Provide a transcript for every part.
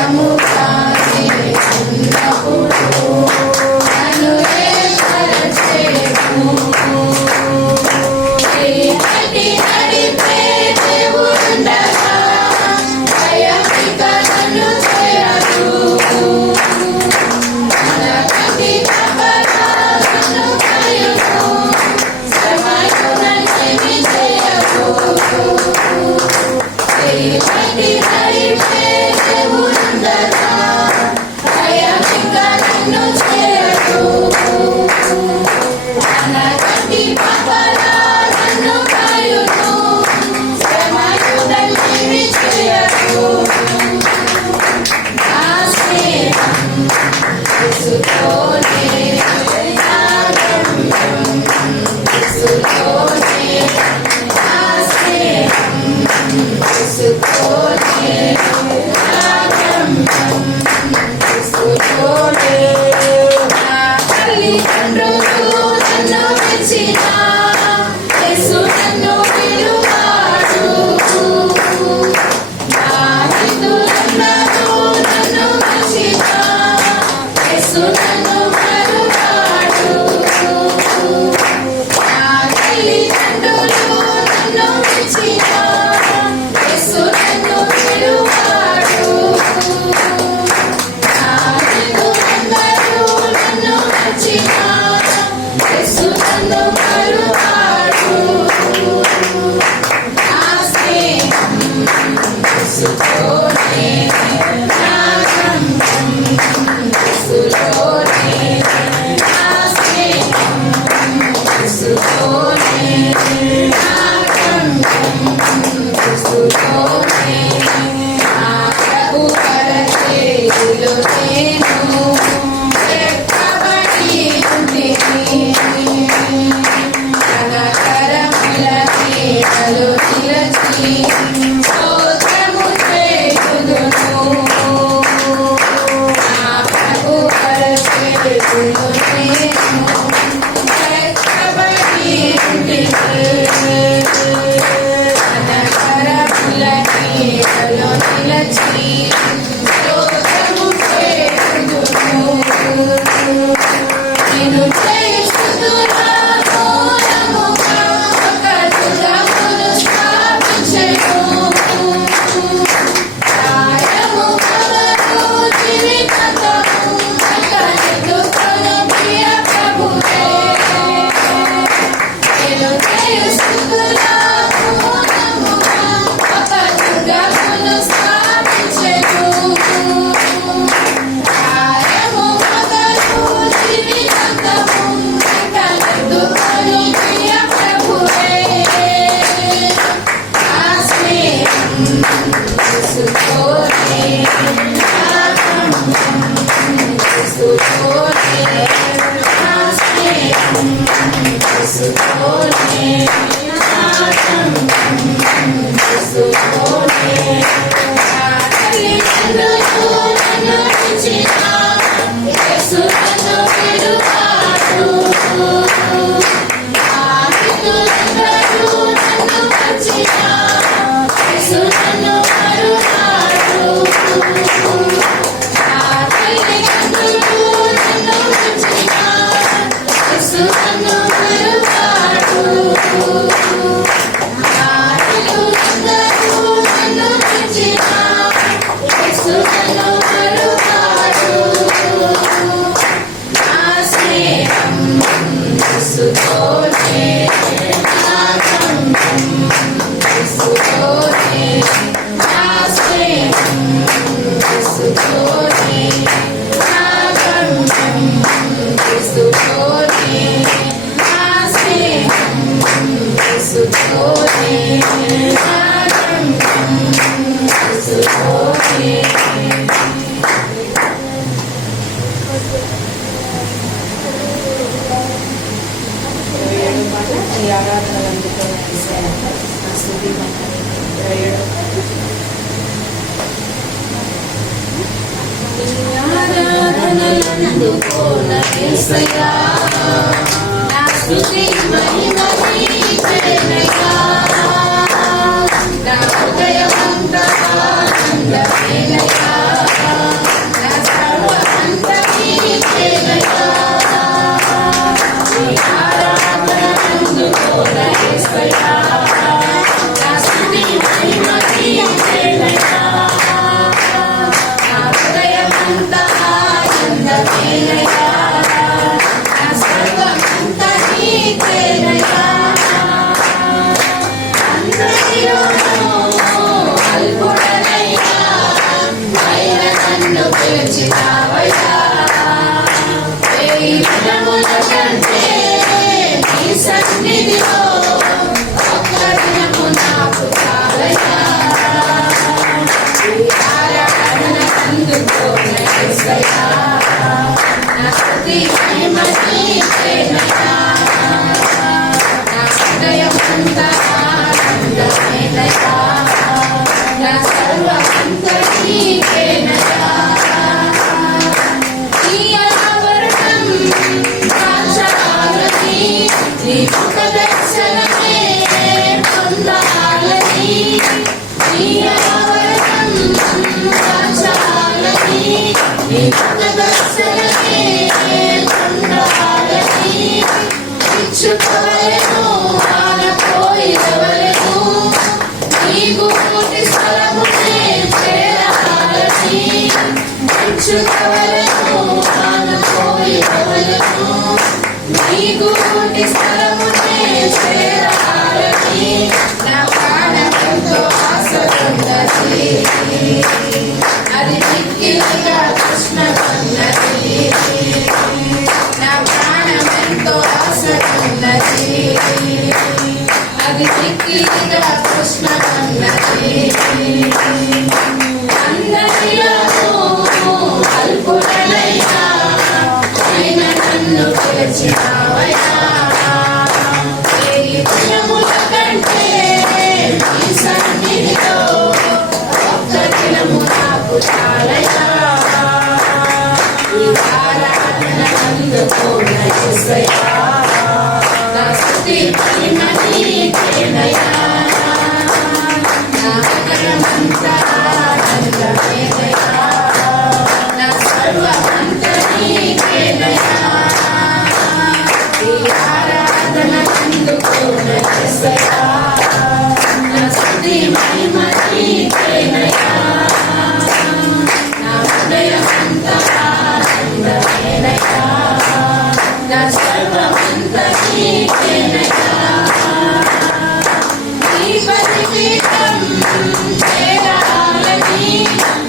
Namo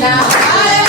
Now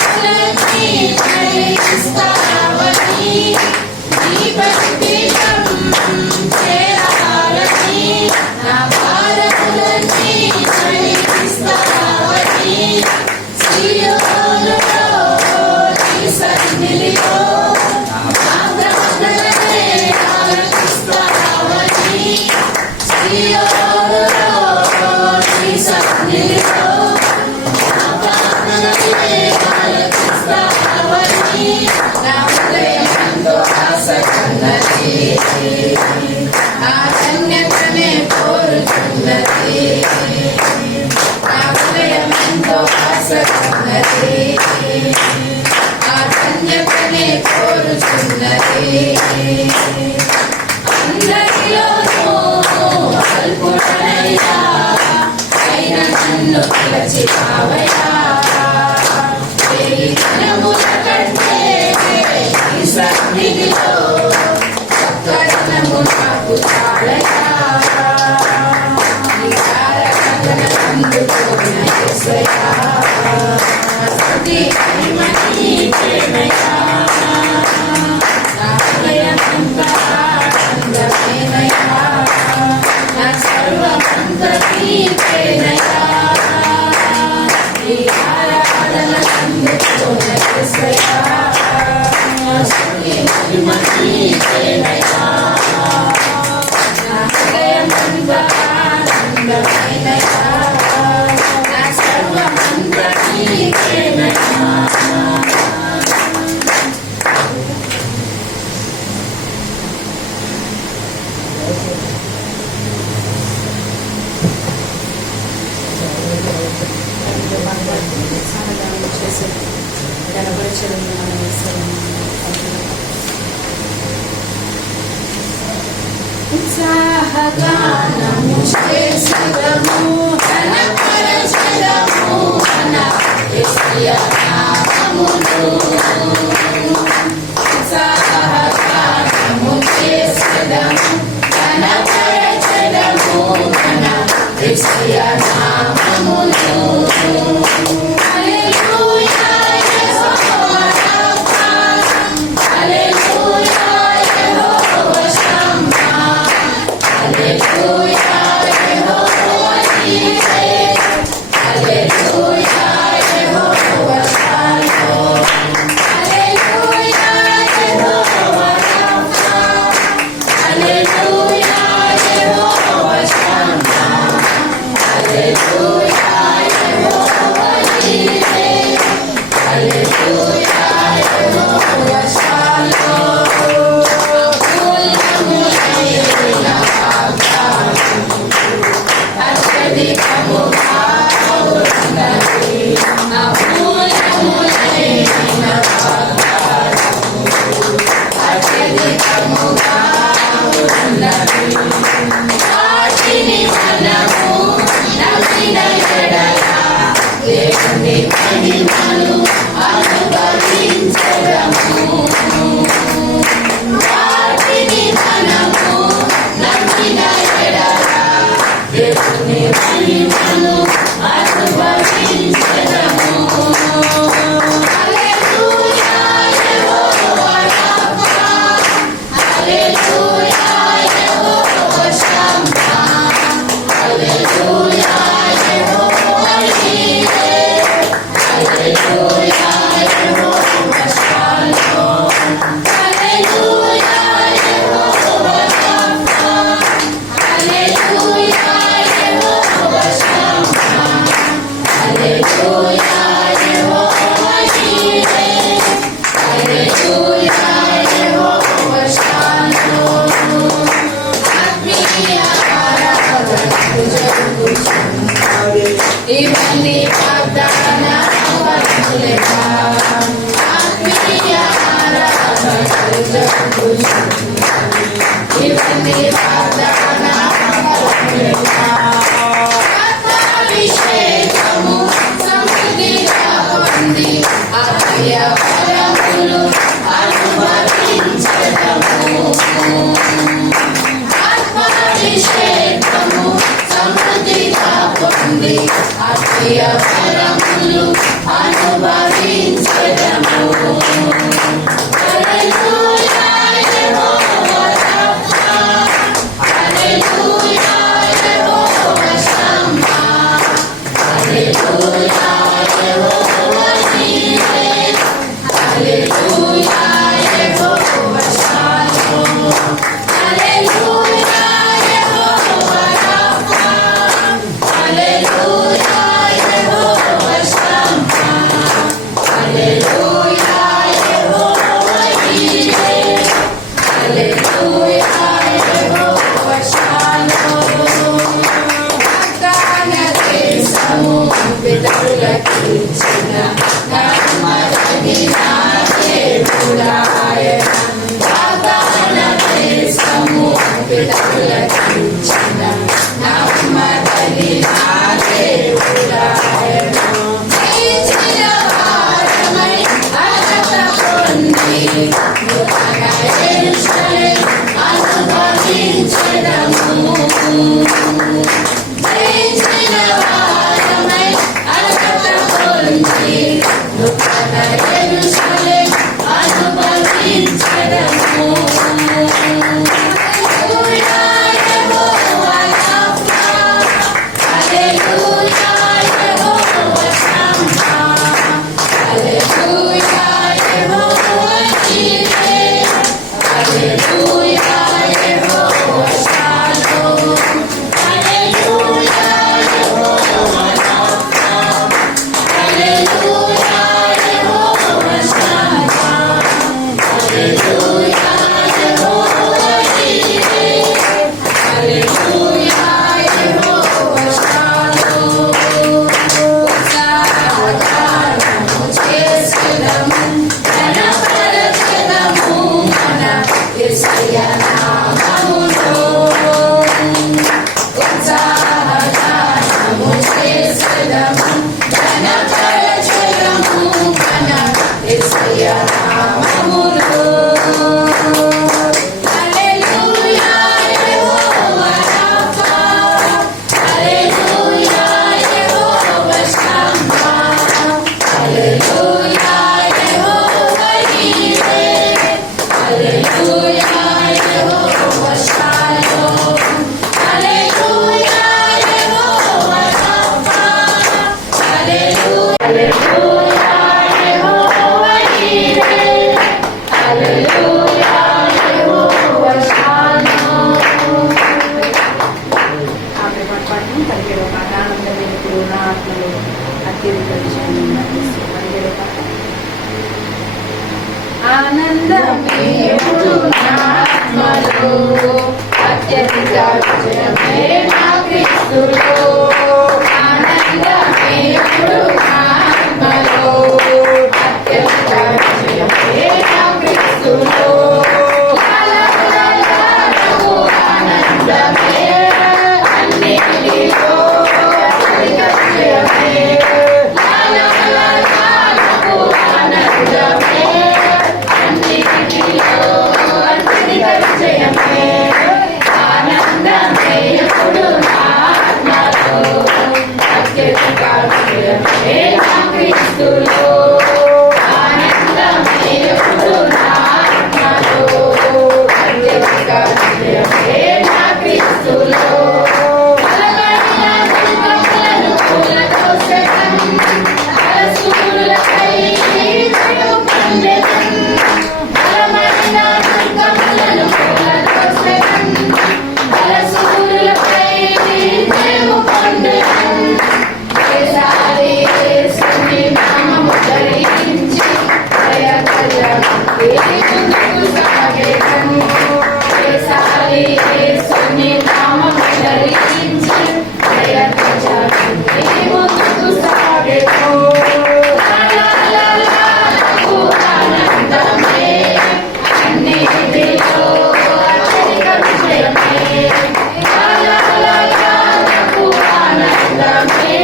సన్నిధిలో చక్కదనము నాకు చాలయా అందుకోన యేసయ్యా స్తుతి మహిమ నీకేనయ్యా నా హృదయమంతా ఆనందమేనయ్యా నా సర్వమంతా నీకేనయ్యా ఈ ఆరాధన అందుకోన యేసయ్యా స్తుతి మహిమ నీకేనయ్యా నా హృదయమంతా ఆనందమేనయ్యా నా సర్వమంతా నీకేనయ్యా ఉత్సాహగానము చేసెదము ఘనపరచెదము మన యేసయ్య నామమును ఉత్సాహగానము చేసెదము ఘనపరచెదము మన యేసయ్య నామమును ఇవన్నీ వాగ్దాన ఫలములేగా ఆత్మీయ ఆరాధనలు జరుగుచున్నవి. ఇవన్నీ వాగ్దాన ఫలములేగా ఆత్మాభిషేకము సమృద్ధిగా పొంది ఆత్మీయ ఫలములు అనుభవించడము. ఆత్మాభిషేకము సమృద్ధిగా పొంది ఆత్మీయ ఫలములు అనుభవించడము. హల్లెలూయా యెహోవా రఫా, హల్లెలూయా యెహోవా షమ్మా, హల్లెలూయా యెహోవా నీరే, హల్లెలూయా యెహోవా షాలోమ్, హల్లెలూయా యెహోవా రఫా, హల్లెలూయా యెహోవా షమ్మా, హల్లెలూయా యెహోవా నీరే, హల్లెలూయా యెహోవా షాలోమ్. వాగ్దాన దేశము పితరులకిచ్చిన నమ్మదగిన దేవుడాయన. వాగ్దాన దేశము పితరులకిచ్చిన నమ్మదగిన దేవుడాయన. ఇచ్చిన వారమై అర్హత పొంది యెరూషలేం అనుభవించెదము. హల్లెలూయా యెహోవా రాఫా, హల్లెలూయా యెహోవా షమ్మా, హల్లెలూయా యెహోవా జీరే, హల్లెలూయా యెహోవా షాలోమ్, హల్లెలూయా యెహోవా రాఫా, హల్లెలూయా యెహోవా షమ్మా, హల్లెలూయా యెహోవా జీరే, హల్లెలూయా యెహోవా షాలోమ్. ఉత్సాహగానము చేసెదము, ఘనపరచెదము మన యేసయ్య నామములో. ఉత్సాహగానము చేసెదము, ఘనపరచెదము మన యేసయ్య నామములో. హల్లెలూయా యెహోవా రాఫా, హల్లెలూయా యెహోవా షమ్మా, హల్లెలూయా యెహోవా జీరే, హల్లెలూయా యెహోవా షాలోమ్, హల్లెలూయా యెహోవా రాఫా, హల్లెలూయా యెహోవా జీరే, హల్లెలూయా యెహోవా షాలోమ్. ఆమె పొరపాటును కలిగే పాట ఆనందమైన నా ఆత్మలో అత్యధిక విషయాన్ని కలిగే పాట ఆనందమే ఎప్పుడు నా ఆత్మలో, అత్యధిక విజయమే నా క్రీస్తులో. ఆనందమే ఎప్పుడు నా ఆత్మలో, అత్యధిక విజయమే నా క్రీస్తులో. లాలాలాలకు ఆనందమే, అన్నిటిలో అత్యధిక విజయమే. లాలాలాలకు ఆనందమే, అన్నిటిలో అత్యధిక విజయమే. ఆనందమే ఎప్పుడు నా ఆత్మలో, అత్యధిక విజయమే నా క్రీస్తులో. ఆనందమే ఎప్పుడు నా ఆత్మలో, అత్యధిక విజయమే నా క్రీస్తులో. బలమైన దుర్గములను కూలదోసెదం, అలసూరులపై జయము పొందెదం. బలమైన దుర్గములను కూలదోసెదం, అలసూరులపై జయము పొందెదం. దేశాలి యేసుని నామము ధరించి జయగలమని ముందుకు సాగెదం. దేశాలి యేసుని నామము ధరించి జయగలమని ముందుకు సాగెదం. లాలాలాలకు ఆనందమే, అన్నిటిలో అత్యధిక విజయమే. లాలాలాలకు ఆనందమే,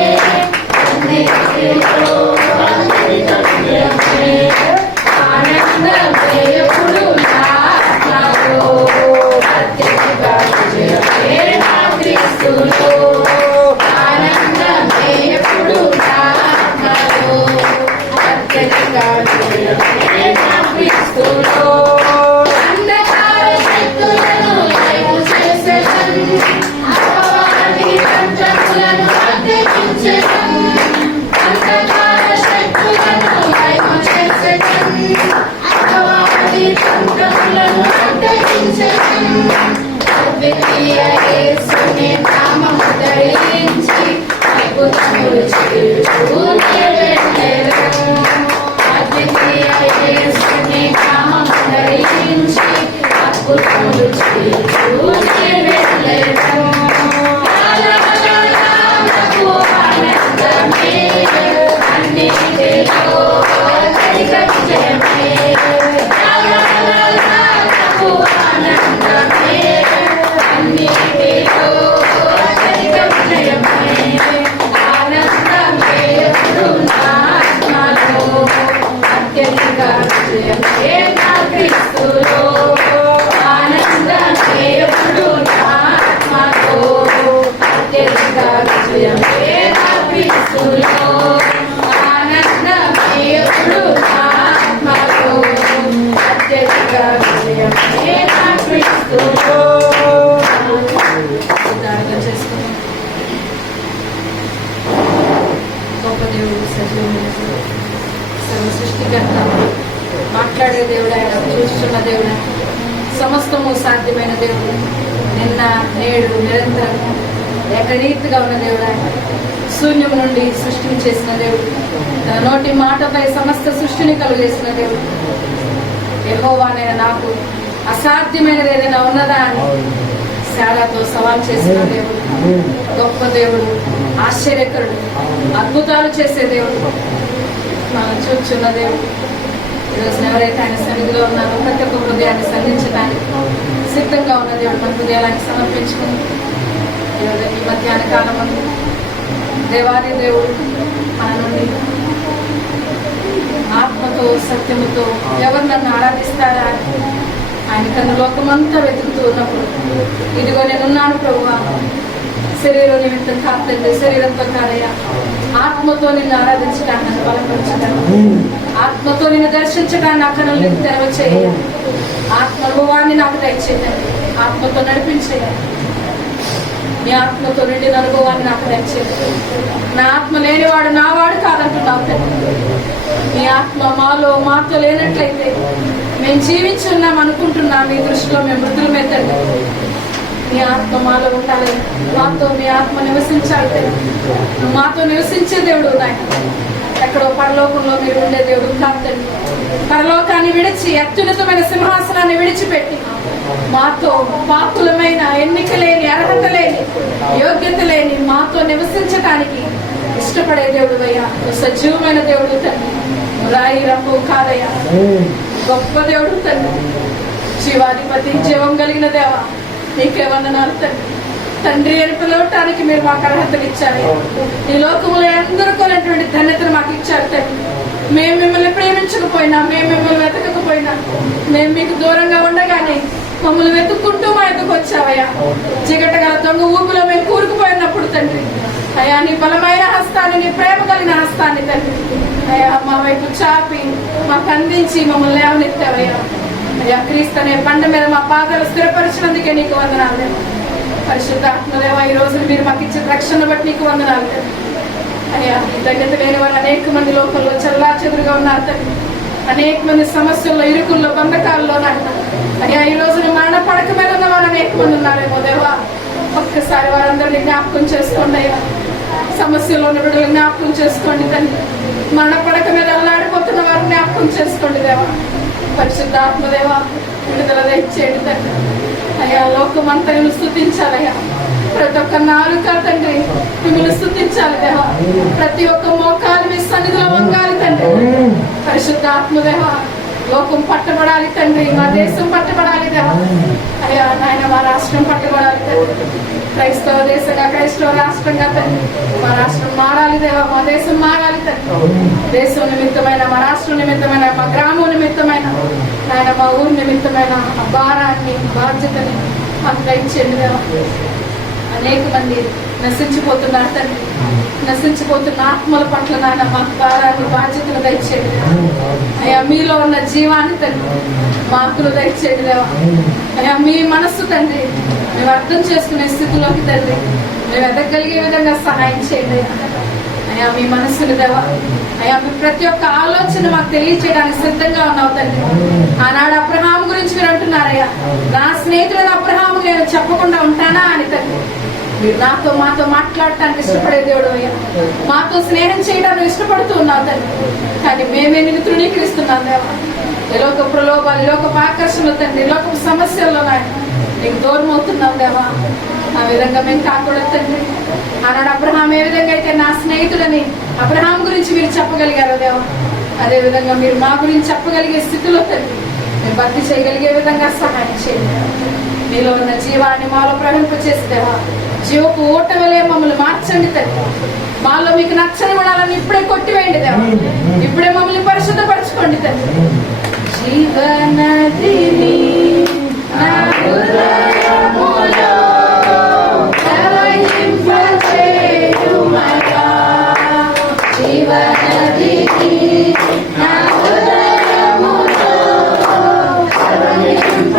అన్నిటిలో అత్యధిక విజయమే. ఆనందమే ఎప్పుడు నా ఆత్మలో, అత్యధిక విజయమే నా క్రీస్తులో. ఆనందమే ఎప్పుడు నా ఆత్మలో, అత్యధిక విజయమే నా క్రీస్తులో. అంధకార శక్తులను లయము చేసెదం, అపవాది తంత్రములను అడ్డగించెదం. అంధకార శక్తులను లయము చేసెదం, అపవాది తంత్రములను అడ్డగించెదం. అద్వితీయ యేసుని నామము ధరించి అద్భుతములు చేయుచు నిలబెట్టెదం. అద్వితీయ యేసుని నామము ధరించి అద్భుతములు చేయుచు నిలబెట్టెదం. లాలాలాలకు ఆనందమే, అన్నిటిలో అత్యధిక విజయమే. లాలాలాలకు ఆనందమే, అన్నిటిలో అత్యధిక విజయమే. ఆనందమే ఎప్పుడు నా ఆత్మలో, అత్యధిక విజయమే నా క్రీస్తులో. ఆనందమే ఎప్పుడు నా ఆత్మలో, అత్యధిక విజయమే నా క్రీస్తులో. ఆనందమే ఎప్పుడు నా మాట్లాడే దేవుడు ఆయన, చూస్తున్న దేవుడు, సమస్తము సాధ్యమైన దేవుడు, నిన్న నేడు నిరంతరం ఏకరీతిగా ఉన్న దేవుడు ఆయన, శూన్యం నుండి సృష్టిని చేసిన దేవుడు, తన నోటి మాటపై సమస్త సృష్టిని కలుగజేసిన దేవుడు. యెహోవా నేను నాకు అసాధ్యమైనది ఏదైనా ఉన్నదా అని శారాతో సవాల్ చేసిన దేవుడు, గొప్ప దేవుడు, ఆశ్చర్యకరుడు, అద్భుతాలు చేసే దేవుడు, మనం చూచున్న దేవుడు. ఈరోజు ఎవరైతే ఆయన సన్నిధిలో ఉన్నారో ప్రతి ఒక్క హృదయాన్ని సంధించడానికి సిద్ధంగా ఉన్న దేవుడు మన హృదయాన్ని సమర్పించుకుని ఈరోజు ఈ మధ్యాహ్న కాలం దేవాది దేవుడు మన నుండి ఆత్మతో సత్యముతో ఎవరు నన్ను ఆరాధిస్తారా అని ఆయన తన లోకమంతా వెతుకుతూ ఉన్నప్పుడు, ఇదిగో నేనున్నాను ప్రభువా, శరీరం నిమిత్తం కాదండి, శరీరంతో కాదయ్యా, ఆత్మతో నిన్ను ఆరాధించడానికి నన్ను బలపరచడానికి, ఆత్మతో నిన్ను దర్శించడానికి నా కనులు తెరవచేయ, ఆత్మ అనుభవాన్ని నాకు దయచేయండి, ఆత్మతో నడిపించేయండి, నీ ఆత్మతో నిండిన అనుభవాన్ని నాకు దయచేయండి. నా ఆత్మ లేనివాడు నావాడు కాదంటున్నావు తండ్రి. నీ ఆత్మ మాతో లేనట్లయితే మేము జీవించి ఉన్నాం అనుకుంటున్నాం, మీ దృష్టిలో మేము మృతులమే తండ్రి. మీ ఆత్మ మాలో ఉండాలి, మాతో మీ ఆత్మ నివసించాలి తండ్రి. మాతో నివసించే దేవుడు నాయన, ఎక్కడో పరలోకంలో మీరు ఉండే దేవుడు కాదు తండ్రి. పరలోకాన్ని విడిచి అత్యున్నతమైన సింహాసనాన్ని విడిచిపెట్టి మాతో పాపులమైన, ఎన్నిక లేని, అర్హత లేని, యోగ్యత లేని మాతో నివసించడానికి ఇష్టపడే దేవుడు అయ్యా, సజీవమైన దేవుడు తండ్రి. రాయి రంగు కాదయ్యా, గొప్ప దేవుడు తండ్రి, జీవాధిపతి, జీవం కలిగిన దేవ, నీకే వందనాలు తండ్రి. తండ్రి అని పిలవటానికి మీరు మాకు అర్హతలు ఇచ్చారు. ఈ లోకంలో ఎందరుకోలేటువంటి ధన్యతను మాకు ఇచ్చారు తండ్రి. మేము మిమ్మల్ని ప్రేమించకపోయినా, మేము మిమ్మల్ని వెతకకపోయినా, మేము మీకు దూరంగా ఉండగానే మమ్మల్ని వెతుక్కుంటూ మా ఎదుకు వచ్చావయ్యా. జిగటగల దొంగ ఊపిలో మేము కూరుకుపోయినప్పుడు తండ్రి, అయ్యా నీ బలమైన హస్తాన్ని, నీ ప్రేమ కలిగిన హస్తాన్ని తండ్రి అయ్యా మా వైపు చాపి మాకు అందించి మమ్మల్ని లేవనెత్తావయ్యా. అయ్యా క్రీస్తు అనే బండ మీద మా పాదాలు స్థిరపరిచినందుకే నీకు వందనాలు. పరిశుద్ధాత్మదేవ, ఈ రోజు మీరు మాకు ఇచ్చిన రక్షణ బట్టి నీకు వందనాలు. అయ్యా ఈ తగ్గత లేని వాళ్ళు అనేక మంది లోకంలో చల్లా చెదురుగా ఉన్నారు తండ్రి. అనేక మంది సమస్యల్లో, ఇరుకుల్లో, బంధకాల్లో అయ్యా ఈ రోజు మరణ పడక మీద ఉన్న వారు అనేక మంది ఉన్నారేమో దేవా. ఒక్కసారి వారందరినీ జ్ఞాపకం చేసుకోండి అయ్యా. సమస్యలో ఉన్న బిడ్డలు జ్ఞాపకం చేసుకోండి తండ్రి. మరణ పడక మీద అల్లాడిపోతున్న వారు జ్ఞాపకం చేసుకోండి దేవా. పరిశుద్ధాత్మదేవ, విడుదల దయచేయండి తండ్రి. అయ్యా లోకమంతా నిన్ను స్తుతించాలయ్యా. ప్రతి ఒక్క నాలుక తండ్రి మిమ్మల్ని స్తుతించాలి దేవా. ప్రతి ఒక్క మోకాలు మీ సన్నిధిలో వంగాలి తండ్రి. పరిశుద్ధాత్మదేవ, లోకం పట్టబడాలి తండ్రి, మా దేశం పట్టబడాలి దేవా. అయ్యా నాయన మా రాష్ట్రం పట్టబడాలి తండ్రి. క్రైస్తవ దేశంగా, క్రైస్తవ రాష్ట్రంగా తండ్రి మా రాష్ట్రం మారాలి దేవా. మా దేశం మారాలి తండ్రి. దేశం నిమిత్తమైన, మా రాష్ట్రం నిమిత్తమైన, మా గ్రామం నిమిత్తమైన, ఆయన మా ఊరి నిమిత్తమైన ఆ భారాన్ని, బాధ్యతని మాకు దయచేయండి దేవా. అనేక మంది నశించిపోతున్నారు తండ్రి. నశించిపోతున్న ఆత్మల పట్ల నాయన మాకు భారాన్ని, బాధ్యతను దయచేయండి. అయ్యా మీలో ఉన్న జీవాన్ని తండ్రి మాకులు దయచేయండి దేవా. అయ్యా మీ మనస్సు తండ్రి మేము అర్థం చేసుకునే స్థితిలోకి తండ్రి మేము ఎదగలిగే విధంగా సహాయం చేయండి. అయ్యా మీ మనస్సుని దేవా. అయ్యా మీ ప్రతి ఒక్క ఆలోచన మాకు తెలియచేయడానికి సిద్ధంగా ఉన్నావు తండ్రి. ఆనాడు అబ్రహాము గురించి మీరు అంటున్నారయ్యా, నా స్నేహితుడైన అబ్రహాము నేను చెప్పకుండా ఉంటానా అని తండ్రి. మీరు మాతో మాట్లాడటానికి ఇష్టపడే దేవుడు అయ్యా. మాతో స్నేహం చేయడానికి ఇష్టపడుతూ ఉన్నావు తండ్రి. కానీ మేమే నిన్ను తృణీకరిస్తున్నాం దేవా. లోక ప్రలోభాలు, లోకపు ఆకర్షణలు తండ్రి, లోకపు సమస్యల్లో నీకు దూరం అవుతున్నాం దేవా. ఆ విధంగా మేము కాకూడదు తండ్రి. ఆనాడు అబ్రహాం ఏ విధంగా అయితే నా స్నేహితుడని అబ్రహాం గురించి మీరు చెప్పగలిగారు దేవా, అదే విధంగా మీరు మా గురించి చెప్పగలిగే స్థితిలో తండ్రి మేము భక్తి చేయగలిగే విధంగా సహాయం చేయండి. మీలో ఉన్న జీవాన్ని మాలో ప్రవహింపచేసి దేవా, జీవపు ఓట వలె మమ్మల్ని మార్చండి తండ్రి. మాలో మీకు నచ్చని గుణాలను ఇప్పుడే కొట్టివేయండి దేవా. ఇప్పుడే మమ్మల్ని పరిశుద్ధపరచుకోండి తండ్రి. జీవనదిని నా హృదయములో ప్రవహింపచేయుమయా. జీవనదిని నా హృదయములో ప్రవహింపచేయుమయా.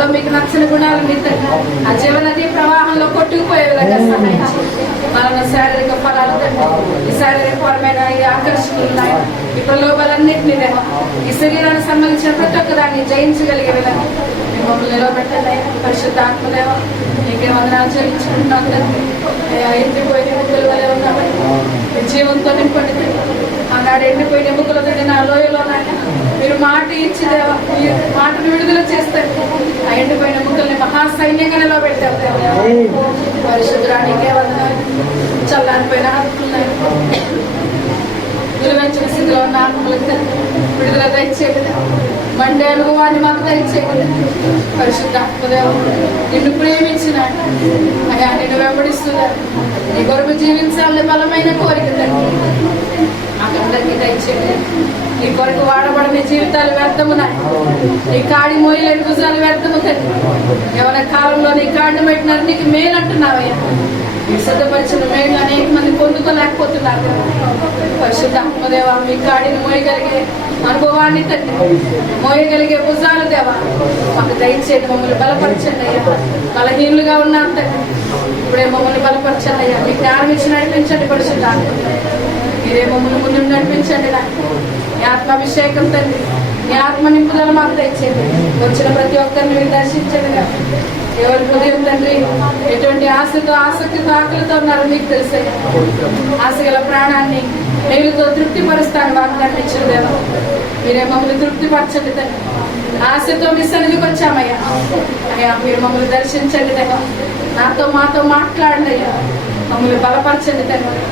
మాలో మీకు నచ్చిన గుణాలు మీ తండ్రి ఆ జీవనది ప్రవాహంలో కొట్టుకుపోయే విధంగా సహాయం చేయండి. మనలో శారీరక ఫలాలు తండ్రి, ఈ శారీరకపరమైన ఈ ఆకర్షణలు ఉన్నాయి, ఈ ప్రలోభాలన్నింటినీ దేవా ఈ శరీరానికి సంబంధించిన ప్రతి ఒక్క దాన్ని జయించగలిగే విధంగా మమ్మల్ని నిలబెట్టండి. పరిశుద్ధ ఆత్మదేవ నీకే వందనాలు చెల్లించుకుంటున్నాం తండ్రి. ఎండిపోయిన ఎముకల వలె ఉన్నామని జీవంతో నింపండి తండ్రి. ఆనాడు ఎండిపోయిన ఎముకలతో నా లోయలో నాయన మీరు మాట ఇచ్చి దేవా మీ మాటను విడుదల చేస్తారు. ఆ ఎండిపోయిన ఎముకల్ని మహాసైన్యంగా నిలబెట్టారు దేవ. పరిశుద్ధరానికే వందనాలు. చల్లారిపోయిన ఆత్మలున్నాయి, విలువైన స్థితిలో ఉన్న ఆత్మలకు విడుదల దయచేయలేదు. మండే అనుభవాన్ని మాకు దయచేయలేదు. పరిశుద్ధ ఆత్మదేవ నిన్ను ప్రేమించిన అయ్యా నిన్ను వెంబడిస్తున్నారు, నీ కొరకు జీవించాలని బలమైన కోరిక తండ్రి మాకందరికీ దయచేయలేదు. నీ కొరకు వాడబడిన జీవితాలు వ్యర్థమున్నాయి, నీ కాడి మోయలేని భుజాలు వ్యర్థము తండ్రి. ఎవరి కాలంలో నీ కాడిని పెట్టినారు నీకు మేలు అంటున్నావయ్యా. సిద్ధపరిచిన మేలు అనేక మంది పొందుకోలేకపోతున్నారు. పరిశుద్ధ ఆత్మదేవ మీ కాడిని మోయగలిగే అనుభవాన్ని తండ్రి, మోయగలిగే భుజాలు దేవా మాకు దయచేయండి. మమ్మల్ని బలపరచండి అయ్యా. బలహీనులుగా ఉన్నాం తండ్రి, ఇప్పుడే మమ్మల్ని బలపరచండి అయ్యా. మీ జ్ఞానం ఇచ్చి నడిపించండి. పరిశుద్ధ ఆత్మ మీరే మమ్మల్ని ముందు నడిపించండి. మీ ఆత్మాభిషేకం తండ్రి, మీ ఆత్మ నింపుదల మాకు దయచేయండి. వచ్చిన ప్రతి ఒక్కరిని మీరు దర్శించండి. ఎవరి హృదయం తండ్రి ఎటువంటి ఆశతో ఆసక్తితో ఆకలితో ఉన్నారో మీకు తెలిసే ఆశ గల ప్రాణాన్ని మేలుతో తృప్తిపరుస్తాను వాగ్దానం ఇచ్చిన దేవా మీరే మమ్మల్ని తృప్తిపరచండి తండ్రి. ఆశతో మీ సన్నిధికి వచ్చామయ్యా. అయ్యా మీరు మమ్మల్ని దర్శించండి దేవా. నాతో మాతో మాట్లాడండి అయ్యా. మమ్మల్ని బలపరచండి తండ్రి.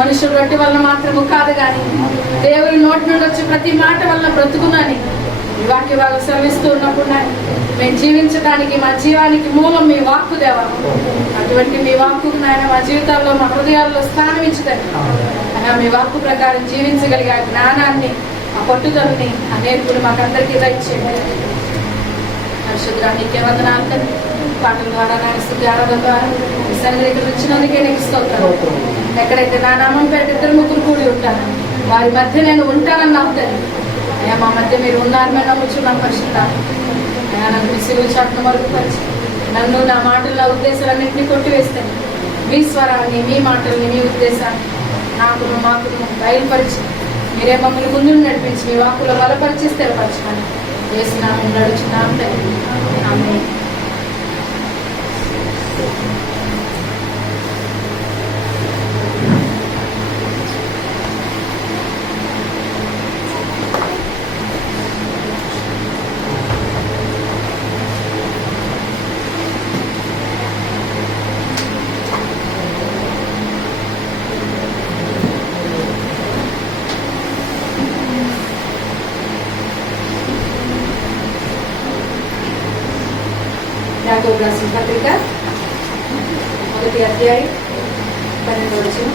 మనుషుల రొట్టె వల్ల మాత్రము కాదు కానీ దేవుని నోటి నుండి వచ్చి ప్రతి మాట వల్ల బ్రతుకునని ఈ వాక్య వాళ్ళు శ్రమిస్తూ ఉన్నప్పుడు మేము జీవించడానికి మా జీవానికి మూలం మీ వాక్కు దేవా. అటువంటి మీ వాక్కు నాయన మా జీవితాల్లో మా హృదయాల్లో స్థానం ఇచ్చుదండి. అయినా మీ వాక్కు ప్రకారం జీవించగలిగే ఆ జ్ఞానాన్ని ఆ పట్టుదలని ఆ నేర్పుని మాకందరికీ దయచేయండి. పరిశుద్ధానికి వందనాలు తండ్రి. పాటల ద్వారా నాయన స్తుతి ఆరాధన ద్వారా ఈ సన్నిధికి వచ్చినందుకే నీకు స్తోత్రం. ఎక్కడైతే నా నామం పేట ఇద్దరు ముగ్గురు కూడి ఉంటాను వారి మధ్య నేను ఉంటానని నమ్ముతాను అయ్యా. మా మధ్య మీరు ఉన్నారని నమ్ముచున్నాం. పరిశుద్ధాన్ని అయ్యా నన్ను మీ సిలువ చాటును మరుగుపరిచి నన్ను నా మాటలు నా ఉద్దేశాలన్నింటినీ కొట్టివేస్తాను. మీ స్వరాన్ని మీ మాటల్ని మీ ఉద్దేశాన్ని మాకు బయలుపరిచి మీరే మమ్మల్ని ముందు నడిపించి మీ వాక్కులో బలపరిచి స్థిరపరచమని వేసినాము నడుచున్నాం తండ్రి. ఆమేన్. యాకోబు రాసిన పత్రిక 1వ అధ్యాయం 12వ వచనం.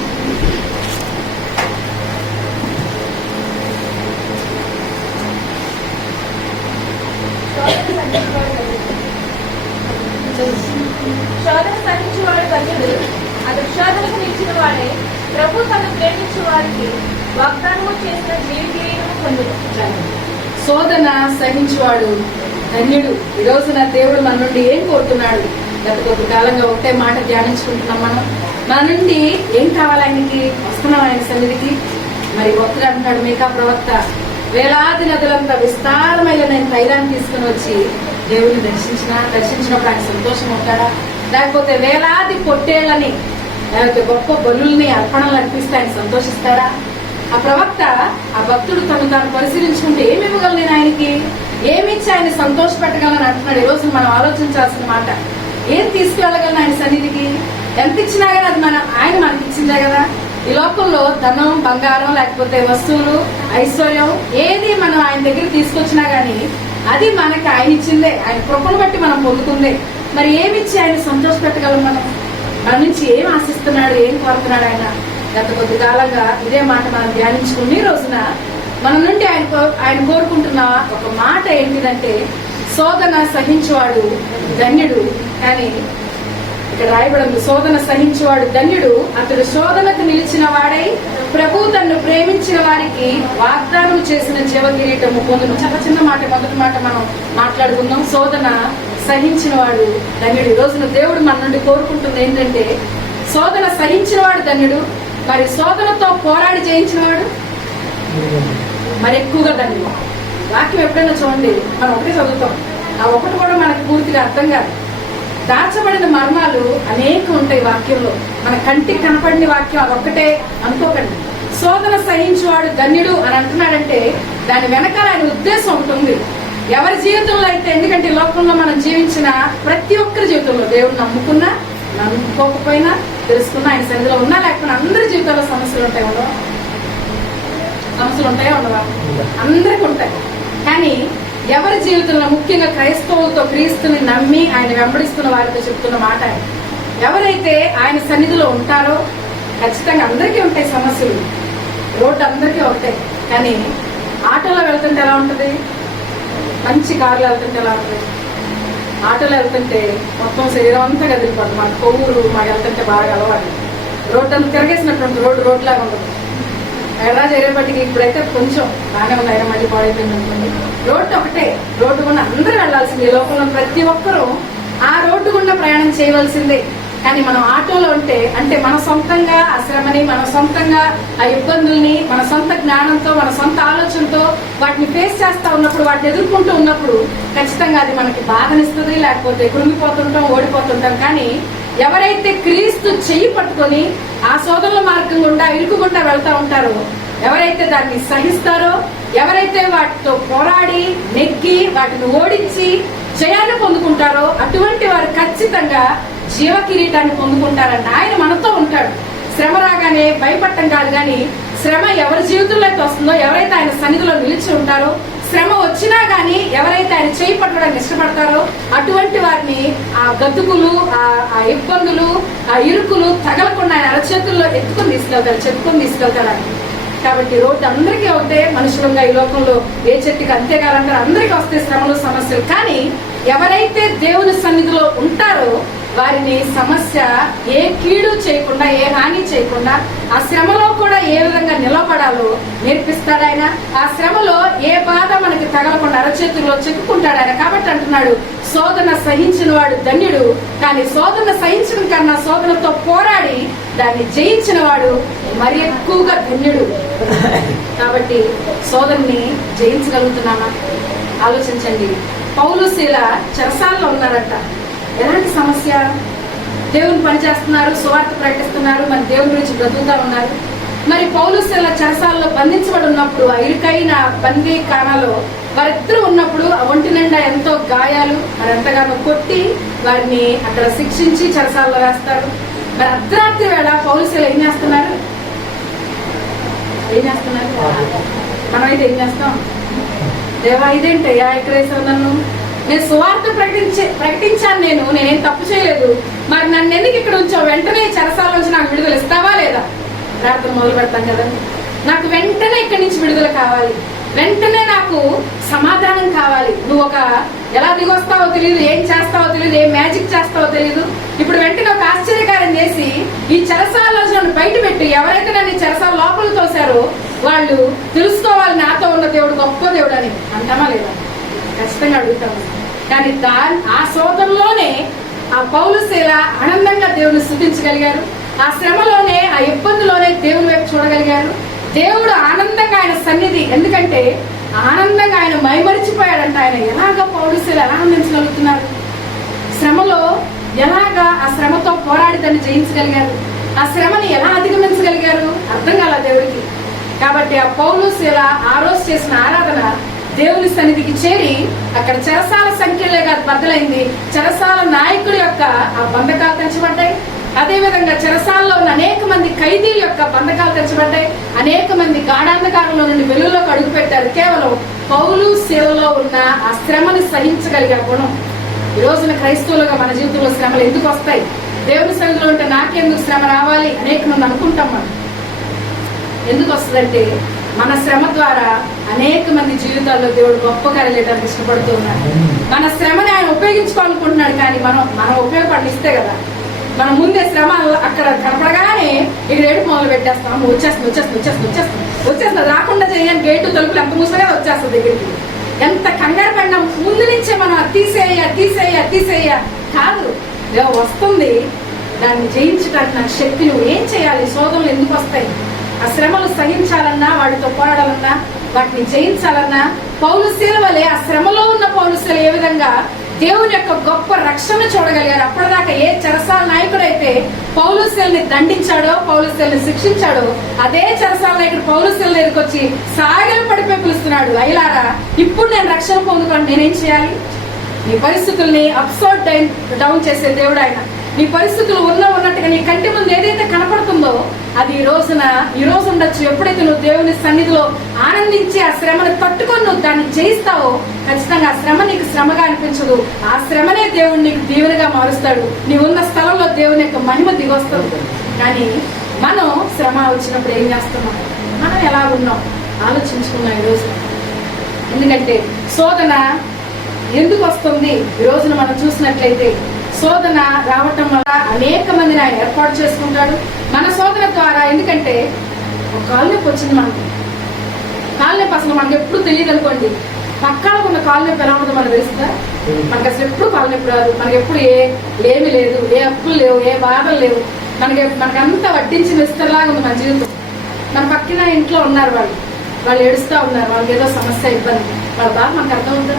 శోధన సహించేవాడు ధన్యుడు, అతడు శోధనకు నిలిచిన వాడే ప్రభు తను ప్రేమించే వారికి వాగ్దానము చేసిన జీవితీయము పొందుతాడు. శోధన సహించేవాడు ధన్యుడు. ఈ రోజున దేవుడు మన నుండి ఏం కోరుతున్నాడు? గత కొద్ది కాలంగా ఒకటే మాట ధ్యానించుకుంటున్నాం. మన నుండి ఏం కావాలి? ఆయనకి వస్తున్నాం ఆయన సన్నిధికి. మరి ఒక్కడు అంటాడు మీకా ప్రవక్త, వేలాది నదులంతా విస్తారమైన నేను తైలాన్ని తీసుకుని వచ్చి దేవుని దర్శించినప్పుడు ఆయన సంతోషం అవుతాడా? లేకపోతే వేలాది పొట్టేళ్లని లేకపోతే గొప్ప బలుల్ని అర్పణలు అర్పిస్తే ఆయన సంతోషిస్తాడా? ఆ ప్రవక్త ఆ భక్తుడు తాను పరిశీలించుకుంటే ఏమి ఇవ్వగలను నేను ఆయనకి, ఏమిచ్చి ఆయన సంతోష పెట్టగలను అంటున్నాడు. ఈ రోజు మనం ఆలోచించాల్సిన మాట, ఏం తీసుకువెళ్ళగలను ఆయన సన్నిధికి? ఎంత ఇచ్చినా కానీ అది ఆయన మనకి ఇచ్చిందే కదా. ఈ లోకంలో ధనం బంగారం లేకపోతే వస్తువులు ఐశ్వర్యం ఏది మనం ఆయన దగ్గర తీసుకొచ్చినా గానీ అది మనకి ఆయన ఇచ్చిందే, ఆయన కృపను బట్టి మనం పొందుకుందే. మరి ఏమిచ్చి ఆయన సంతోష పెట్టగలం? మన నుంచి ఏం ఆశిస్తున్నాడు, ఏం కోరుతున్నాడు ఆయన? గత కొద్ది కాలంగా ఇదే మాట మనం ధ్యానించుకుని రోజున మన నుండి ఆయన కోరుకుంటున్న ఒక మాట ఏంటిదంటే, శోధన సహించేవాడు ధన్యుడు. కానీ ఇక్కడ రాయబడింది, శోధన సహించేవాడు ధన్యుడు, అతడు శోధనకు నిలిచిన వాడై ప్రభు తన్ను ప్రేమించిన వారికి వాగ్దానం చేసిన జీవ కిరీటము పొందును. చాలా చిన్న మాట, మొదటి మాట మనం మాట్లాడుకుందాం. శోధన సహించిన వాడు ధన్యుడు. ఈ రోజున దేవుడు మన నుండి కోరుకుంటుంది ఏంటంటే, శోధన సహించిన వాడు ధన్యుడు, మరి శోధనతో పోరాడి జయించిన వాడు మరి ఎక్కువగా ధన్యుడు. వాక్యం ఎప్పుడైనా చూడండి, మనం ఒకటే చదువుతాం, ఆ ఒకటి కూడా మనకు పూర్తిగా అర్థం కాదు. దాచబడిన మర్మాలు అనేక ఉంటాయి వాక్యంలో. మన కంటికి కనపడిన వాక్యం అదొక్కటే అనుకోకండి. శోధన సహించేవాడు ధన్యుడు అని అంటున్నాడంటే దాని వెనకాల ఆయన ఉద్దేశం ఒకటి ఉంది. ఎవరి జీవితంలో అయితే, ఎందుకంటే ఈ లోకంలో మనం జీవించిన ప్రతి ఒక్కరి జీవితంలో, దేవుడు నమ్ముకున్నా నమ్ముకోకపోయినా, తెలుసుకున్నా, ఆయన సన్నిధిలో ఉన్నా లేకపోయినా అందరి జీవితంలో సమస్యలు ఉంటాయి. ఉండవా? సమస్యలు ఉంటాయా ఉండవా? అందరికీ ఉంటాయి. కానీ ఎవరి జీవితంలో, ముఖ్యంగా క్రైస్తవులతో, క్రీస్తుని నమ్మి ఆయన వెంబడిస్తున్న వారితో చెప్తున్న మాట, ఎవరైతే ఆయన సన్నిధిలో ఉంటారో ఖచ్చితంగా అందరికీ ఉంటాయి సమస్యలు. రోడ్డు అందరికీ ఉంటాయి. కానీ ఆటోలో వెళ్తుంటే ఎలా ఉంటుంది, మంచి కారులో వెళ్తుంటే ఎలా ఉంటుంది? ఆటోలో వెళ్తుంటే మొత్తం శరీరం అంతా కదిలిపోతుంది. మాకు కొవ్వురు మాకు వెళ్తుంటే బాగా అలవాటు. రోడ్డు అంతా తిరగేసినటువంటి రోడ్డు లాగా ఉంటుంది. ఎలా చేరేపటికి ఇప్పుడైతే కొంచెం బాగానే ఉంది, అయినా మళ్ళీ పాడైపోయింది అనుకోండి. రోడ్డు ఒకటే, రోడ్డు గుండా అందరూ వెళ్లాల్సిందే. లోకంలో ప్రతి ఒక్కరూ ఆ రోడ్డు గుండా ప్రయాణం చేయవలసిందే. కానీ మనం ఆటోలో ఉంటే, అంటే మన సొంతంగా ఆ శ్రమని, మన సొంతంగా ఆ ఇబ్బందుల్ని, మన సొంత జ్ఞానంతో, మన సొంత ఆలోచనతో వాటిని ఫేస్ చేస్తా ఉన్నప్పుడు, వాటిని ఎదుర్కొంటూ ఉన్నప్పుడు ఖచ్చితంగా అది మనకి బాధనిస్తుంది, లేకపోతే కృంగిపోతుంటాం, ఓడిపోతుంటాం. కానీ ఎవరైతే క్రీస్తు చెయ్యి పట్టుకొని ఆ శోధనల మార్గం గుండా, ఇరుకు గుండా వెళ్తా ఉంటారో, ఎవరైతే దాన్ని సహిస్తారో, ఎవరైతే వాటితో పోరాడి నెగ్గి వాటిని ఓడించి జయాన్ని పొందుకుంటారో, అటువంటి వారు ఖచ్చితంగా జీవ కిరీటాన్ని పొందుకుంటారంట. ఆయన మనతో ఉంటాడు. శ్రమ రాగానే భయపడటం కాదు, కానీ శ్రమ ఎవరి జీవితంలో అయితే వస్తుందో, ఎవరైతే ఆయన సన్నిధిలో నిలిచి ఉంటారో, శ్రమ వచ్చినా గానీ ఎవరైతే ఆయన చేయి పట్టడానికి ఇష్టపడతారో అటువంటి వారిని ఆ గతుకులు, ఆ ఇబ్బందులు, ఆ ఇరుకులు తగలకుండా ఆయన అరచేతుల్లో ఎత్తుకొని తీసుకెళ్తారు, చెప్పుకొని తీసుకెళ్తారు. కాబట్టి రోడ్డు అందరికీ అవుతే, మనుషులంగా ఈ లోకంలో ఏ చెట్టుకి అంతేకాలంటారు, అందరికీ వస్తే శ్రమలు, సమస్యలు. కానీ ఎవరైతే దేవుని సన్నిధిలో ఉంటారో వారిని సమస్య ఏ కీడు చేయకుండా, ఏ హాని చేయకుండా, ఆ శ్రమలో కూడా ఏ విధంగా నిలబడాలో నేర్పిస్తాడు ఆయన. ఆ శ్రమలో ఏ బాధ మనకి తగలకుండా అరచేతుల్లో చెక్కుకుంటాడు ఆయన. కాబట్టి అంటున్నాడు, శోధన సహించిన వాడు ధన్యుడు. కానీ శోధన సహించడం కన్నా శోధనతో పోరాడి దాన్ని జయించిన వాడు మరి ఎక్కువగా ధన్యుడు. కాబట్టి శోధనని జయించగలుగుతున్నామా ఆలోచించండి. పౌలు శీల చెరసాలలో ఉన్నారంట. ఎలాంటి సమస్య? దేవుని పని చేస్తున్నారు, సువార్త ప్రకటిస్తున్నారు, మరి దేవుని గురించి బ్రతుకుతా ఉన్నారు. మరి పౌలు శీల చెరసాలలో బంధించబడి ఉన్నప్పుడు, ఆ ఇరుకైన బందీ ఖానాలో వారిద్దరూ ఉన్నప్పుడు ఆ ఒంటి నిండా ఎంతో గాయాలు, మరి ఎంతగానో కొట్టి వారిని అక్కడ శిక్షించి చెరసాలలో వేస్తారు. మరి అర్ధరాత్రి వేళ పౌలు శీల ఏం చేస్తున్నారు? మనమైతే ఏం చేస్తాం? దేవా ఇదేంటయ్యా ఇక్కడ వేసావు నన్ను, నేను సువార్త ప్రకటించాను, నేనేం తప్పు చేయలేదు, మరి నన్ను ఎందుకు ఇక్కడ ఉంచావు? వెంటనే చెరసాల నుంచి నాకు విడుదల ఇస్తావా లేదా? ప్రార్థన మొదలు పెడతాం కదా. నాకు వెంటనే ఇక్కడి నుంచి విడుదల కావాలి, వెంటనే నాకు సమాధానం కావాలి. నువ్వు ఎలా దిగొస్తావో తెలియదు, ఏం చేస్తావో తెలియదు, ఏం మ్యాజిక్ చేస్తావో తెలియదు. ఇప్పుడు వెంటనే ఒక ఆశ్చర్యకారం చేసి ఈ చెరసాలలో నన్ను బయట పెట్టి, ఎవరైతే నన్ను ఈ చెరసాల లోపల తోసారో వాళ్ళు తెలుసుకోవాలి నాతో ఉన్న దేవుడు గొప్ప దేవుడు అని. అంటామా లేదా? ఖచ్చితంగా అడుగుతాము. కానీ ఆ శోధనలోనే ఆ పౌలు శీల ఆనందంగా దేవుని స్తుతించగలిగారు. ఆ శ్రమలోనే, ఆ ఇబ్బందిలోనే దేవుని వైపు చూడగలిగారు. దేవుడు ఆనందంగా ఆయన సన్నిధి, ఎందుకంటే ఆనందంగా ఆయన మైమరిచిపోయాడంట. ఆయన ఎలాగా పౌలు శీల ఆనందించగలుగుతున్నారు? శ్రమలో ఎలాగా ఆ శ్రమతో పోరాడి దాన్ని జయించగలిగారు? ఆ శ్రమని ఎలా అధిగమించగలిగారు? అర్థం కాల దేవుడికి. కాబట్టి ఆ పౌలు శీల ఆ రోజు చేసిన ఆరాధన దేవుని సన్నిధికి చేరి అక్కడ చెరసాల సంఖ్యలే బద్దలైంది. చెరసాల నాయకుడి యొక్క ఆ బంధకాలు తెంచబడ్డాయి. అదేవిధంగా చెరసాలలో ఉన్న అనేక మంది ఖైదీల యొక్క బంధకాలు తెంచబడ్డాయి. అనేక మంది గాఢాంధకారంలో నుండి వెలుగులోకి అడుగు పెట్టారు. కేవలం పౌలు శీలలో ఉన్న ఆ శ్రమని సహించగలిగే గుణం. ఈ రోజున క్రైస్తవులుగా మన జీవితంలో శ్రమలు ఎందుకు వస్తాయి? దేవుని సన్నిధిలో ఉంటే నాకెందుకు శ్రమ రావాలి అనేక మంది అనుకుంటాం. మనం ఎందుకు వస్తుందంటే మన శ్రమ ద్వారా అనేక మంది జీవితాల్లో దేవుడు గొప్ప కార్యాలు ఇష్టపడుతూ ఉన్నాడు. మన శ్రమని ఆయన ఉపయోగించుకోవాలనుకుంటున్నాడు. కానీ మనం ఉపయోగపడిస్తే కదా, మనం ముందే శ్రమ అక్కడ కనపడగానే ఇక్కడ ఏడుపు మొదలు పెట్టేస్తాం. వచ్చేస్తుంది రాకుండా చేయని గేటు తలుపులు ఎంత మూసగా వచ్చేస్తుంది దగ్గరికి. ఎంత కంగారు పడినా ముందు నుంచే మనం తీసేయ కాదు. వస్తుంది, దాన్ని జయించడానికి నాకు శక్తి. నువ్వు ఏం చేయాలి? శోధనలు ఎందుకు వస్తాయి? ఆ శ్రమలు సహించాలన్నా, వాటితో పోరాడాలన్నా, వాటిని జయించాలన్నా పౌలు శీలవలే ఆ శ్రమలో ఉన్న పౌలు శీల ఏ విధంగా దేవుని యొక్క గొప్ప రక్షణ చూడగలిగారు. అప్పటిదాకా ఏ చెరసాల నాయకుడైతే పౌలు శీలని దండించాడో, పౌలు శీలని శిక్షించాడో, అదే చెరసాల నాయకుడు పౌలు శీల దగ్గరికి వచ్చి సాగలు పడిపోయి పిలుస్తున్నాడు, అయ్యలారా ఇప్పుడు నేను రక్షణ పొందుకోండి, నేనేం చేయాలి? నీ పరిస్థితుల్ని అప్సైడ్ డౌన్ చేసే దేవుడు ఆయన. నీ పరిస్థితులు ఉన్నట్టుగా నీ కంటి ముందు ఏదైతే కనపడుతుందో అది ఈ రోజు ఉండొచ్చు. ఎప్పుడైతే నువ్వు దేవుని సన్నిధిలో ఆనందించి ఆ శ్రమను తట్టుకొని నువ్వు దాన్ని జయిస్తావో ఖచ్చితంగా ఆ శ్రమ నీకు శ్రమగా అనిపించదు. ఆ శ్రమనే దేవుడు నీకు దీవెనగా మారుస్తాడు. నీవున్న స్థలంలో దేవుని యొక్క మహిమ దిగొస్తుంది. కానీ మనం శ్రమ వచ్చినప్పుడు ఏం చేస్తున్నాం? మనం ఎలా ఉన్నాం ఆలోచించుకున్నాం ఈరోజు. ఎందుకంటే శోధన ఎందుకు వస్తుంది? ఈ రోజున మనం చూసినట్లయితే శోధన రావటం వల్ల అనేక మందిని ఆయన ఏర్పాటు చేసుకుంటాడు మన శోధన ద్వారా. ఎందుకంటే ఒక కాలు నొప్పి వచ్చింది మనకి. కాలు నొప్పి అసలు మనకి ఎప్పుడు తెలియదు అనుకోండి. పక్కన ఉన్న కాలు నొప్పి ఎలా ఉందో మనకు తెలుస్తుందా? మనకి అసలు ఎప్పుడు కాలు నొప్పి రాదు. మనకి ఎప్పుడు ఏమి లేదు, ఏ అప్పులు లేవు, ఏ బాధలు లేవు. మనకంతా వడ్డించిన విస్తరలాగా ఉంది మన జీవితం. మన పక్కన ఇంట్లో ఉన్నారు, వాళ్ళు ఏడుస్తూ ఉన్నారు, వాళ్ళకి ఏదో సమస్య ఇబ్బంది. వాళ్ళ బాధ మనకు అర్థం ఉందా?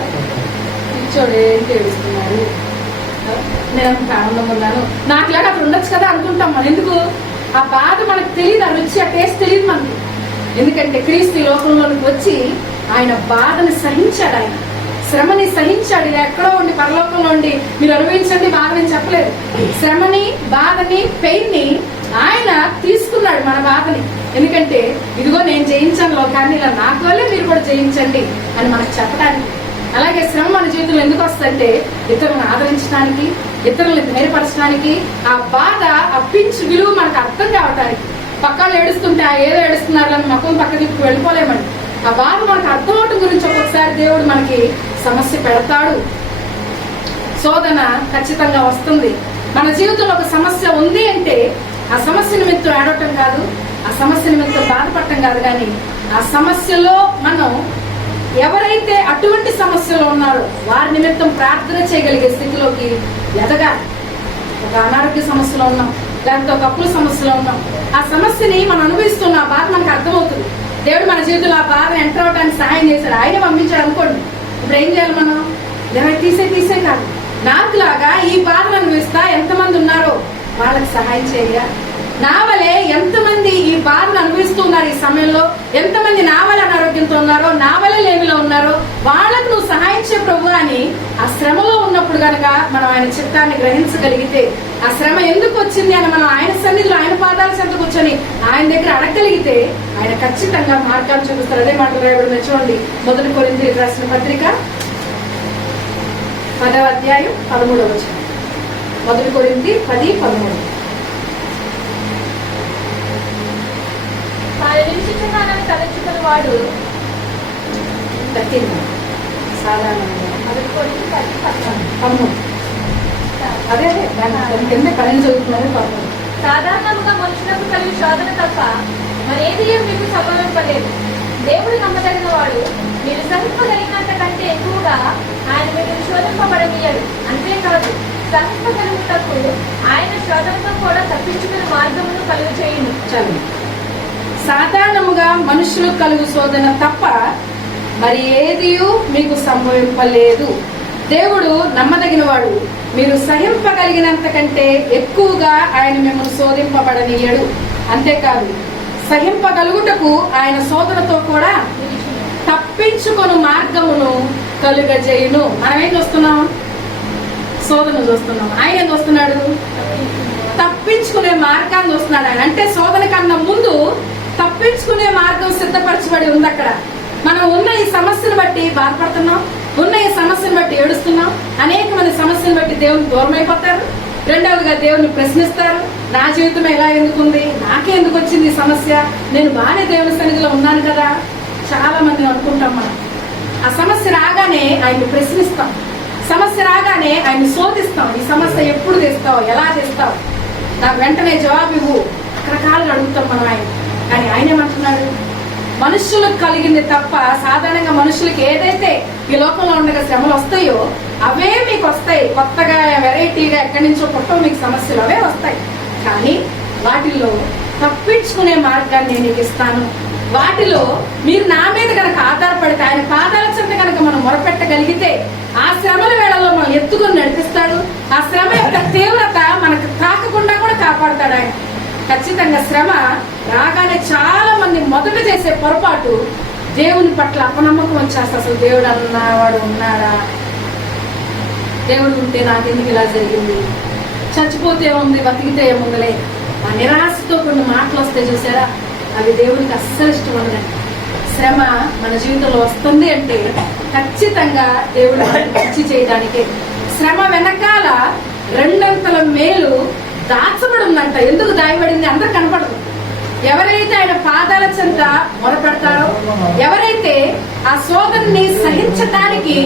పిచ్చోడు ఏంటి ఏడుస్తున్నారు, నేను అంత ఆనందంగా ఉన్నాను, నాకులాగా అక్కడ ఉండొచ్చు కదా అనుకుంటాం మనం. ఎందుకు? ఆ బాధ మనకు తెలియదు, ఆ రుచి, ఆ టేస్ట్ తెలియదు మనకి. ఎందుకంటే క్రీస్తు లోకంలోనికి వచ్చి ఆయన బాధని సహించాడు, ఆయన శ్రమని సహించాడు. ఇలా ఎక్కడో ఉండి పరలోకంలో ఉండి మీరు అనుభవించండి బాధని చెప్పలేదు. శ్రమని, బాధని, పెయిన్ ని ఆయన తీసుకున్నాడు మన బాధని. ఎందుకంటే ఇదిగో నేను జయించాను లోకాన్ని, ఇలా నాకు వల్లే మీరు కూడా జయించండి అని మనకు చెప్పడానికి. అలాగే శ్రమ మన జీవితంలో ఎందుకు వస్తుందంటే ఇతరులను ఆదరించడానికి, ఇతరులను ధైర్యపరచడానికి, ఆ బాధ, ఆ పించ్ విలువ మనకు అర్థం కావడానికి. పక్కన ఏడుస్తుంటే ఆ ఏదో ఏడుస్తున్నారని మొక్కలు పక్క దిక్కు వెళ్ళిపోలేమండి. ఆ బాధ మనకు అర్థం అవటం గురించి ఒక్కొక్కసారి దేవుడు మనకి సమస్య పెడతాడు. శోధన ఖచ్చితంగా వస్తుంది. మన జీవితంలో ఒక సమస్య ఉంది అంటే ఆ సమస్య నిమిత్తం ఏడవటం కాదు, ఆ సమస్య నిమిత్తం బాధపడటం కాదు, కానీ ఆ సమస్యలో మనం ఎవరైతే అటువంటి సమస్యలో ఉన్నారో వారి నిమిత్తం ప్రార్థన చేయగలిగే స్థితిలోకి ఎదగాలి. ఒక అనారోగ్య సమస్యలో ఉన్నాం, లేకపోతే ఒక అప్పుల సమస్యలో ఉన్నాం. ఆ సమస్యని మనం అనుభవిస్తున్న ఆ బాధ మనకు అర్థమవుతుంది. దేవుడు మన జీవితంలో ఆ బాధ ఎంటర్ అవడానికి సహాయం చేశాడు, ఆయన పంపించాడు అనుకోండి. ఇప్పుడు ఏం చేయాలి మనం? ఎవరు తీసే కాదు, నాకులాగా ఈ బాధను అనుభవిస్తా ఎంతమంది ఉన్నారో వాళ్ళకి సహాయం చేయాలి. నా వలే ఎంతమంది ఈ బాధను అనుభవిస్తున్నారు ఈ సమయంలో, ఎంతమంది నా వల్ల అనారోగ్యంతో ఉన్నారో, నా వల్ల లేమిలో ఉన్నారో వాళ్ళకు నువ్వు సహాయం చే ప్రభు అని ఆ శ్రమలో ఉన్నప్పుడు గనక మనం ఆయన చిత్తాన్ని గ్రహించగలిగితే, ఆ శ్రమ ఎందుకు వచ్చింది అని మనం ఆయన సన్నిధిలో ఆయన పాదాల చెంత కూర్చొని ఆయన దగ్గర అడగగలిగితే ఆయన ఖచ్చితంగా మార్గాలు చూపిస్తారు. అదే మాట రాయబడిన చూడండి, 1 కొరింథీయులకు రాసిన పత్రిక 10వ అధ్యాయం 13వ వచనం. 1 కొరింథీ 10:13. ఆయన నిలిచిచున్నానని తలచుకుని వాడు సాధారణంగా 1 కొరింథీ 10:13. అదే కింద పని చదువుతున్నారు. సాధారణంగా మనుషులకు కలిగి శోధన తప్ప మరేది మీకు సంభవింపలేదు. దేవుడు నమ్మదగిన వాడు, మీరు సహింపగలిగినంత కంటే ఎక్కువగా ఆయన మీరు శోధింపబడనీయడు. అంతేకాదు సహింపగలుగుటకు ఆయన శోధనతో కూడా తప్పించుకునే మార్గమును కలుగు చేయును. చదువు. సాధారణముగా మనుషులు కలుగు శోధన తప్ప మరి ఏది మీకు సంభవింపలేదు. దేవుడు నమ్మదగిన వాడు, మీరు సహింపగలిగినంత కంటే ఎక్కువగా ఆయన మిమ్మల్ని శోధింపబడనీయడు. అంతేకాదు సహింపగలుగుటకు ఆయన శోధనతో కూడా తప్పించుకొని మార్గమును కలుగజేయును. మనం ఏం చూస్తున్నాం? శోధన చూస్తున్నాం. ఆయన ఏం చూస్తున్నాడు? తప్పించుకునే మార్గాన్ని చూస్తున్నాడు ఆయన. అంటే శోధన కన్నా ముందు తప్పించుకునే మార్గం సిద్ధపరచబడి ఉంది అక్కడ. మనం ఉన్న ఈ సమస్యను బట్టి బాధపడుతున్నాం, ఉన్న ఈ సమస్యను బట్టి ఏడుస్తున్నాం. అనేక మంది సమస్యను బట్టి దేవుని దూరం అయిపోతారు. రెండవదిగా దేవుని ప్రశ్నిస్తారు, నా జీవితం ఎలా ఎందుకుంది, నాకే ఎందుకు వచ్చింది ఈ సమస్య, నేను బాగానే దేవుని సన్నిధిలో ఉన్నాను కదా. చాలా మంది అనుకుంటాం మనం. ఆ సమస్య రాగానే ఆయన్ని ప్రశ్నిస్తాం, సమస్య రాగానే ఆయన్ని శోధిస్తాం. ఈ సమస్య ఎప్పుడు తెస్తావు, ఎలా తెస్తావు, నాకు వెంటనే జవాబు ఇవ్వు, రకరకాలుగా అడుగుతాం మనం ఆయన. కానీ ఆయన ఏమంటున్నాడు? మనుషులకు కలిగింది తప్ప సాధారణంగా మనుషులకి ఏదైతే ఈ లోకంలో ఉండగా శ్రమలు వస్తాయో అవే మీకు వస్తాయి. కొత్తగా వెరైటీగా ఎక్కడి నుంచో పుట్టవు మీకు సమస్యలు, అవే వస్తాయి. కానీ వాటిల్లో తప్పించుకునే మార్గాన్ని నేను మీకు ఇస్తాను. వాటిలో మీరు నా మీద కనుక ఆధారపడితే, ఆయన పాదాల చెంత కనుక మనం మొరపెట్టగలిగితే ఆ శ్రమల వేళల్లో మనం ఎత్తుకుని నడిపిస్తాడు. ఆ శ్రమ యొక్క తీవ్రత మనకు తాకకుండా కూడా కాపాడుతాడు ఆయన. ఖచ్చితంగా శ్రమ రాగానే చాలా మంది మొదట చేసే పొరపాటు దేవుని పట్ల అపనమ్మకం వచ్చేస్తా. అసలు దేవుడు అన్నవాడు ఉన్నాడా, దేవుడు ఉంటే నాకెందుకు ఇలా జరిగింది, చచ్చిపోతే ఏముంది బతికితే ఏముందిలే, ఆ నిరాశతో కొన్ని మాటలు వస్తే చూసారా, అవి దేవునికి అస్సలు ఇష్టం ఉండదు. శ్రమ మన జీవితంలో వస్తుంది అంటే ఖచ్చితంగా దేవుడు మనకి మంచి చేయడానికే. శ్రమ వెనకాల రెండంతల మేలు దాచబడి ఉందంట. ఎందుకు దాయబడింది అందరూ కనపడదు. ఎవరైతే ఆయన పాదాల చెంత మొరపెడతారో, ఎవరైతే ఆ శోధనని సహించటానికి,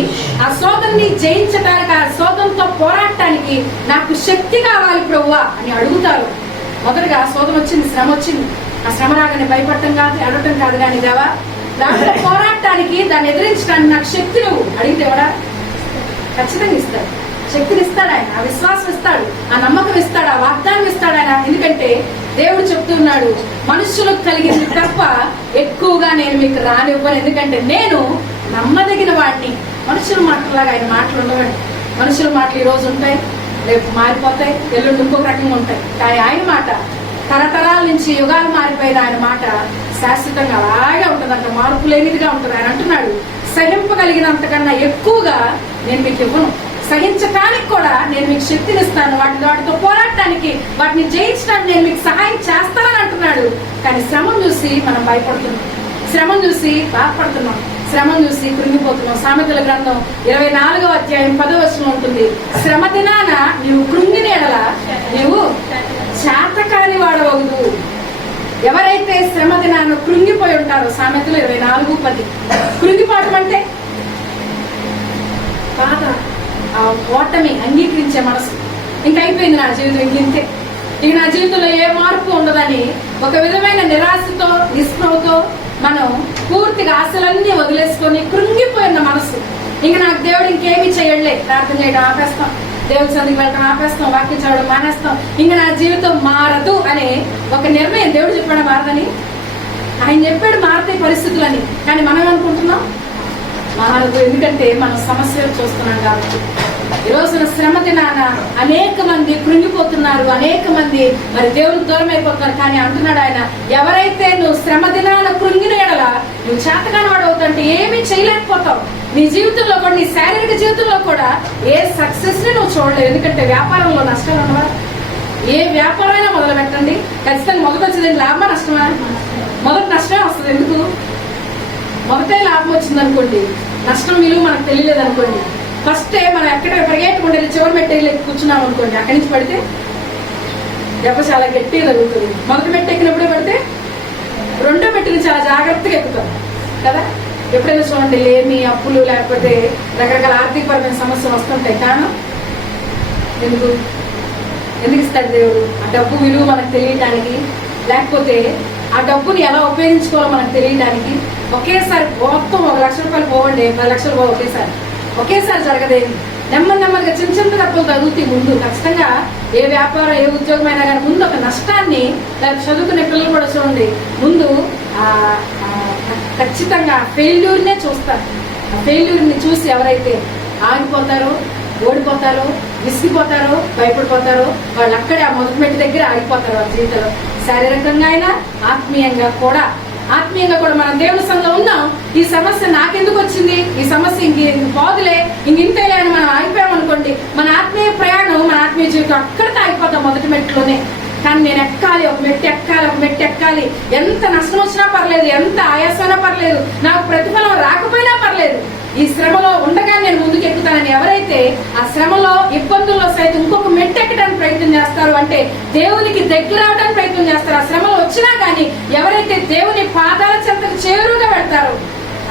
ఆ శోధనని జయించటానికి, ఆ శోధనతో పోరాడటానికి నాకు శక్తి కావాలి ప్రభువా అని అడుగుతారు. మొదటగా శోధన వచ్చింది, శ్రమ వచ్చింది. ఆ శ్రమ రాగానే భయపడటం కాదు, అడగటం కాదు, కానీ దేవా దాంట్లో పోరాడటానికి, దాన్ని ఎదిరించడానికి నాకు శక్తి నువ్వు అడిగితే ఎవడా ఖచ్చితంగా ఇస్తాడు. శక్తిని ఇస్తాడు ఆయన, ఆ విశ్వాసం ఇస్తాడు, ఆ నమ్మకం ఇస్తాడు, ఆ వాగ్దానం ఇస్తాడు ఆయన. ఎందుకంటే దేవుడు చెప్తున్నాడు, మనుషులకు కలిగింది తప్ప ఎక్కువగా నేను మీకు రానివ్వను. ఎందుకంటే నేను నమ్మదగిన వాడిని. మనుషుల మాటలాగా ఆయన మాటలు ఉండవండి. మనుషుల మాటలు ఈ రోజు ఉంటాయి, రేపు మారిపోతాయి, ఎల్లుండి ఇంకొక రకంగా ఉంటాయి. కానీ ఆయన మాట తరతరాల నుంచి యుగాలు మారిపోయిన ఆయన మాట శాశ్వతంగా అలాగే ఉంటుందంట, మార్పు లేనిదిగా ఉంటుంది. ఆయన అంటున్నాడు, సహింపగలిగినంతకన్నా ఎక్కువగా నేను మీకు ఇవ్వను. సహించటానికి కూడా నేను మీకు శక్తిని ఇస్తాను. వాటితో పోరాడటానికి, వాటిని జయించడానికి నేను మీకు సహాయం చేస్తానని అంటున్నాడు. కానీ శ్రమను చూసి మనం భయపడుతున్నాం, శ్రమను చూసి బాధపడుతున్నాం, శ్రమను చూసి కృంగిపోతున్నాం. సామెతల గ్రంథం 24వ అధ్యాయం 10వ వచనం ఉంటుంది, శ్రమ దినాన నీవు కృంగిన ఎడల నీవు చేతకాని వాడవద్దు. ఎవరైతే శ్రమ దినాన కృంగిపోయి ఉంటారో, సామెతలు 24:10. కృంగిపోవటం అంటే బాధ, ఆ ఓటమి అంగీకరించే మనసు. ఇంకా అయిపోయింది నా జీవితం, ఇంకింతే, ఇక నా జీవితంలో ఏ మార్పు ఉండదని ఒక విధమైన నిరాశతో, నిస్పృహతో మనం పూర్తిగా ఆశలన్నీ వదిలేసుకొని కృంగిపోయిన మనసు. ఇంక నాకు దేవుడు ఇంకేమీ చేయడలే, ప్రార్థన చేయడం ఆపేస్తాం, దేవుడి సన్నిధికి వెళ్ళడం ఆపేస్తాం, వాక్యం చదవడం మానేస్తాం, ఇంక నా జీవితం మారదు అనే ఒక నిర్ణయం. దేవుడు చెప్పాడు మారదని, ఆయన చెప్పాడు మారుతాయి పరిస్థితులని. కానీ మనం అనుకుంటున్నాం మారదు. ఎందుకంటే మనం సమస్యలు చూస్తున్నాం కాబట్టి. ఈ రోజున శ్రమ దినాన అనేక మంది కృంగిపోతున్నారు, అనేక మంది మరి దేవునికి దూరం అయిపోతున్నారు. కానీ అంటున్నాడు ఆయన, ఎవరైతే నువ్వు శ్రమ దినాన కృంగిన ఎడల నువ్వు చేతకాని వాడు అవుతుంటే ఏమీ చేయలేకపోతావు. నీ జీవితంలో కూడా, నీ శారీరక జీవితంలో కూడా ఏ సక్సెస్ ని నువ్వు చూడలేవు. ఎందుకంటే వ్యాపారంలో నష్టాలు ఉన్నవా? ఏ వ్యాపారమైనా మొదలు పెట్టండి, ఖచ్చితంగా మొదటి వచ్చేది లాభమా నష్టమా? మొదటి నష్టమే వస్తుంది. ఎందుకు? మొదటే లాభం వచ్చింది అనుకోండి, నష్టం విలువ మనకు తెలియలేదు అనుకోండి, ఫస్టే మనం ఎక్కడ పరిగెట్టుకుంటే చివరి మెట్టెలు కూర్చున్నాం అనుకోండి, అక్కడి నుంచి పడితే దెబ్బ చాలా గట్టిగా తగ్గుతుంది. మొదటి మెట్టు ఎక్కినప్పుడే పడితే రెండో మెట్టుని చాలా జాగ్రత్తగా ఎక్కుతాం కదా. ఎప్పుడైనా చూడండి, లేమి, అప్పులు, లేకపోతే రకరకాల ఆర్థికపరమైన సమస్యలు వస్తుంటాయి. కారణం ఎందుకు ఇస్తాడు దేవుడు? ఆ డబ్బు విలువ మనకు తెలియటానికి, లేకపోతే ఆ డబ్బుని ఎలా ఉపయోగించుకోవాలో మనకు తెలియడానికి. ఒకేసారి మొత్తం 1 లక్ష రూపాయలు పోవండి, 10 లక్షలు పోవు ఒకేసారి జరగదేమి. నెమ్మదిగా చిన్న చిన్న తప్పులు తగ్గుతాయి. ముందు ఖచ్చితంగా ఏ వ్యాపారం, ఏ ఉద్యోగం అయినా కానీ ముందు ఒక నష్టాన్ని, లేకపోతే చదువుకునే పిల్లలు కూడా చూడండి, ముందు ఖచ్చితంగా ఫెయిల్యూర్నే చూస్తారు. ఆ ఫెయిల్యూర్ని చూసి ఎవరైతే ఆగిపోతారో, ఓడిపోతారో, విసిగిపోతారో, భయపడిపోతారో వాళ్ళు అక్కడే ఆ మొదటి మెట్టు దగ్గర ఆగిపోతారు వాళ్ళ జీవితంలో. శారీరకంగా అయినా ఆత్మీయంగా కూడా మనం దేవుని సంఘంలో ఉన్నాం. ఈ సమస్య నాకెందుకు వచ్చింది, ఈ సమస్య ఇంక పోదులే, ఇంతేలే అని మనం ఆగిపోయాం అనుకోండి, మన ఆత్మీయ ప్రయాణం, మన ఆత్మీయ జీవితం అక్కడితో ఆగిపోతాం మొదటి మెట్టులోనే. కానీ నేను ఎక్కాలి, ఒక మెట్టు ఎక్కాలి. ఎంత నష్టం వచ్చినా పర్లేదు, ఎంత ఆయాసమైనా పర్లేదు, నాకు ప్రతిఫలం రాకపోయినా పర్లేదు, ఈ శ్రమలో ఉండగా నేను ముందుకు ఎక్కుతానని ఎవరైతే ఆ శ్రమలో, ఇబ్బందుల్లో సైతం ఇంకొక మెట్టు ఎక్కడానికి ప్రయత్నం చేస్తారు, అంటే దేవునికి దగ్గర అవడానికి ప్రయత్నం చేస్తారు. ఆ శ్రమలు వచ్చినా కానీ ఎవరైతే దేవుని పాదాల చెంతకు చేరువుగా పెడతారో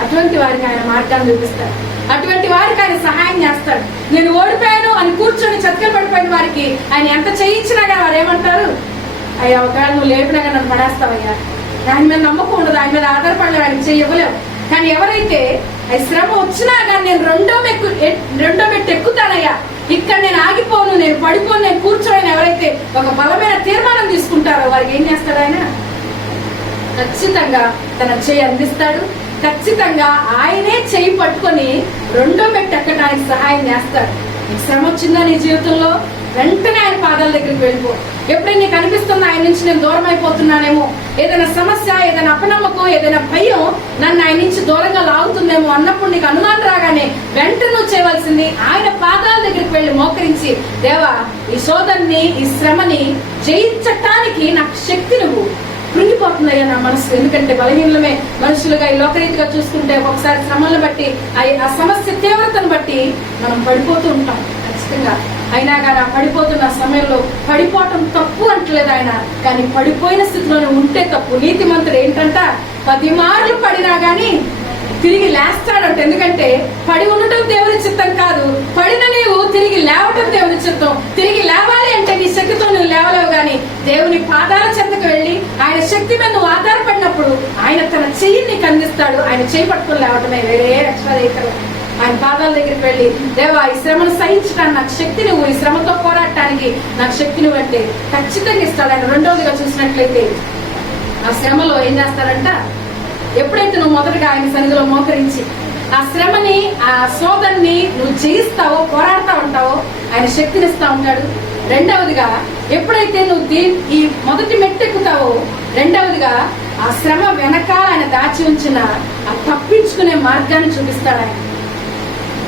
అటువంటి వారికి ఆయన మార్గాన్ని చూపిస్తారు, అటువంటి వారికి ఆయన సహాయం చేస్తాడు. నేను ఓడిపోయాను అని కూర్చొని చతికిల పడిపోయిన వారికి ఆయన ఎంత చేయించినా కానీ వారు ఏమంటారు, అయ్యా ఒకవేళ నువ్వు లేపినా కానీ నన్ను పడేస్తావయ్యా, ఆయన మీద నమ్మకం ఉండదు, ఆయన మీద ఆధారపడలేదు, ఆయన చేయలేము. కానీ ఎవరైతే శ్రమ వచ్చినా కానీ నేను రెండో మెట్టు ఎక్కుతానయ్యా, ఇక్కడ నేను ఆగిపోను, నేను పడిపోను, నేను కూర్చోని ఎవరైతే ఒక బలమైన తీర్మానం తీసుకుంటారో వారికి ఏం చేస్తాడు ఆయన? ఖచ్చితంగా తన చేయి అందిస్తాడు. ఖచ్చితంగా ఆయనే చేయి పట్టుకొని రెండో మెట్టు ఎక్కడానికి సహాయం చేస్తాడు. నీకు శ్రమ వచ్చిందా నీ జీవితంలో, వెంటనే ఆయన పాదాల దగ్గరికి వెళ్ళిపో. ఎప్పుడైనా నీకు అనిపిస్తుందా ఆయన నుంచి నేను దూరం అయిపోతున్నానేమో, ఏదైనా సమస్య, ఏదైనా అపనమ్మకం, ఏదైనా భయం నన్ను ఆయన నుంచి దూరంగా లాగుతుందేమో అన్నప్పుడు నీకు అనుమానం రాగానే వెంటనే నువ్వు చేయవలసింది ఆయన పాదాల దగ్గరికి వెళ్ళి మోకరించి, దేవా ఈ శోధనని, ఈ శ్రమని జయించటానికి నాకు శక్తి నువ్వు. కృంగిపోతుందయ్యా నా మనసు, ఎందుకంటే బలహీనమే మనుషులుగా ఈ లోకరీతిగా చూసుకుంటే ఒక్కొక్కసారి శ్రమలను బట్టి, ఆ సమస్య తీవ్రతను బట్టి మనం పడిపోతూ ఉంటాం ఖచ్చితంగా. అయినా కానీ ఆ పడిపోతున్న సమయంలో పడిపోవటం తప్పు అంటలేదు ఆయన, కానీ పడిపోయిన స్థితిలోనే ఉంటే తప్పు. నీతిమంతుడు ఏంటంట 10 మార్లు పడినా గాని తిరిగి లేస్తాడంట. ఎందుకంటే పడి ఉండటం దేవుని చిత్తం కాదు, పడిన నీవు తిరిగి లేవటం దేవుని చిత్తం. తిరిగి లేవాలి అంటే నీ శక్తితో నువ్వు లేవలేవు, గాని దేవుని పాదాల చెంతకు వెళ్ళి ఆయన శక్తి మీద నువ్వు ఆధారపడినప్పుడు ఆయన తన చెయ్యి నీకు అందిస్తాడు. ఆయన చెయ్యి పట్టుకుని లేవటమే, వేరే ఎక్స్ట్రా దగ్గర ఆయన పాదాల దగ్గరికి వెళ్ళి, దేవా ఈ శ్రమను సహించడానికి నాకు శక్తి నువ్వు, ఈ శ్రమతో పోరాడటానికి నాకు శక్తి నువ్వు అంటే ఖచ్చితంగా ఇస్తాడు ఆయన. రెండవదిగా చూసినట్లయితే ఆ శ్రమలో ఏం చేస్తారంట, ఎప్పుడైతే నువ్వు మొదటగా ఆయన సన్నిధిలో మోకరించి ఆ శ్రమని, ఆ శోధనని నువ్వు జయిస్తావో, పోరాడుతూ ఉంటావో ఆయన శక్తినిస్తా ఉంటాడు. రెండవదిగా ఎప్పుడైతే నువ్వు ఈ మొదటి మెట్టెక్కుతావో, రెండవదిగా ఆ శ్రమ వెనకాల ఆయన దాచి ఉంచిన ఆ తప్పించుకునే మార్గాన్ని చూపిస్తాడు ఆయన.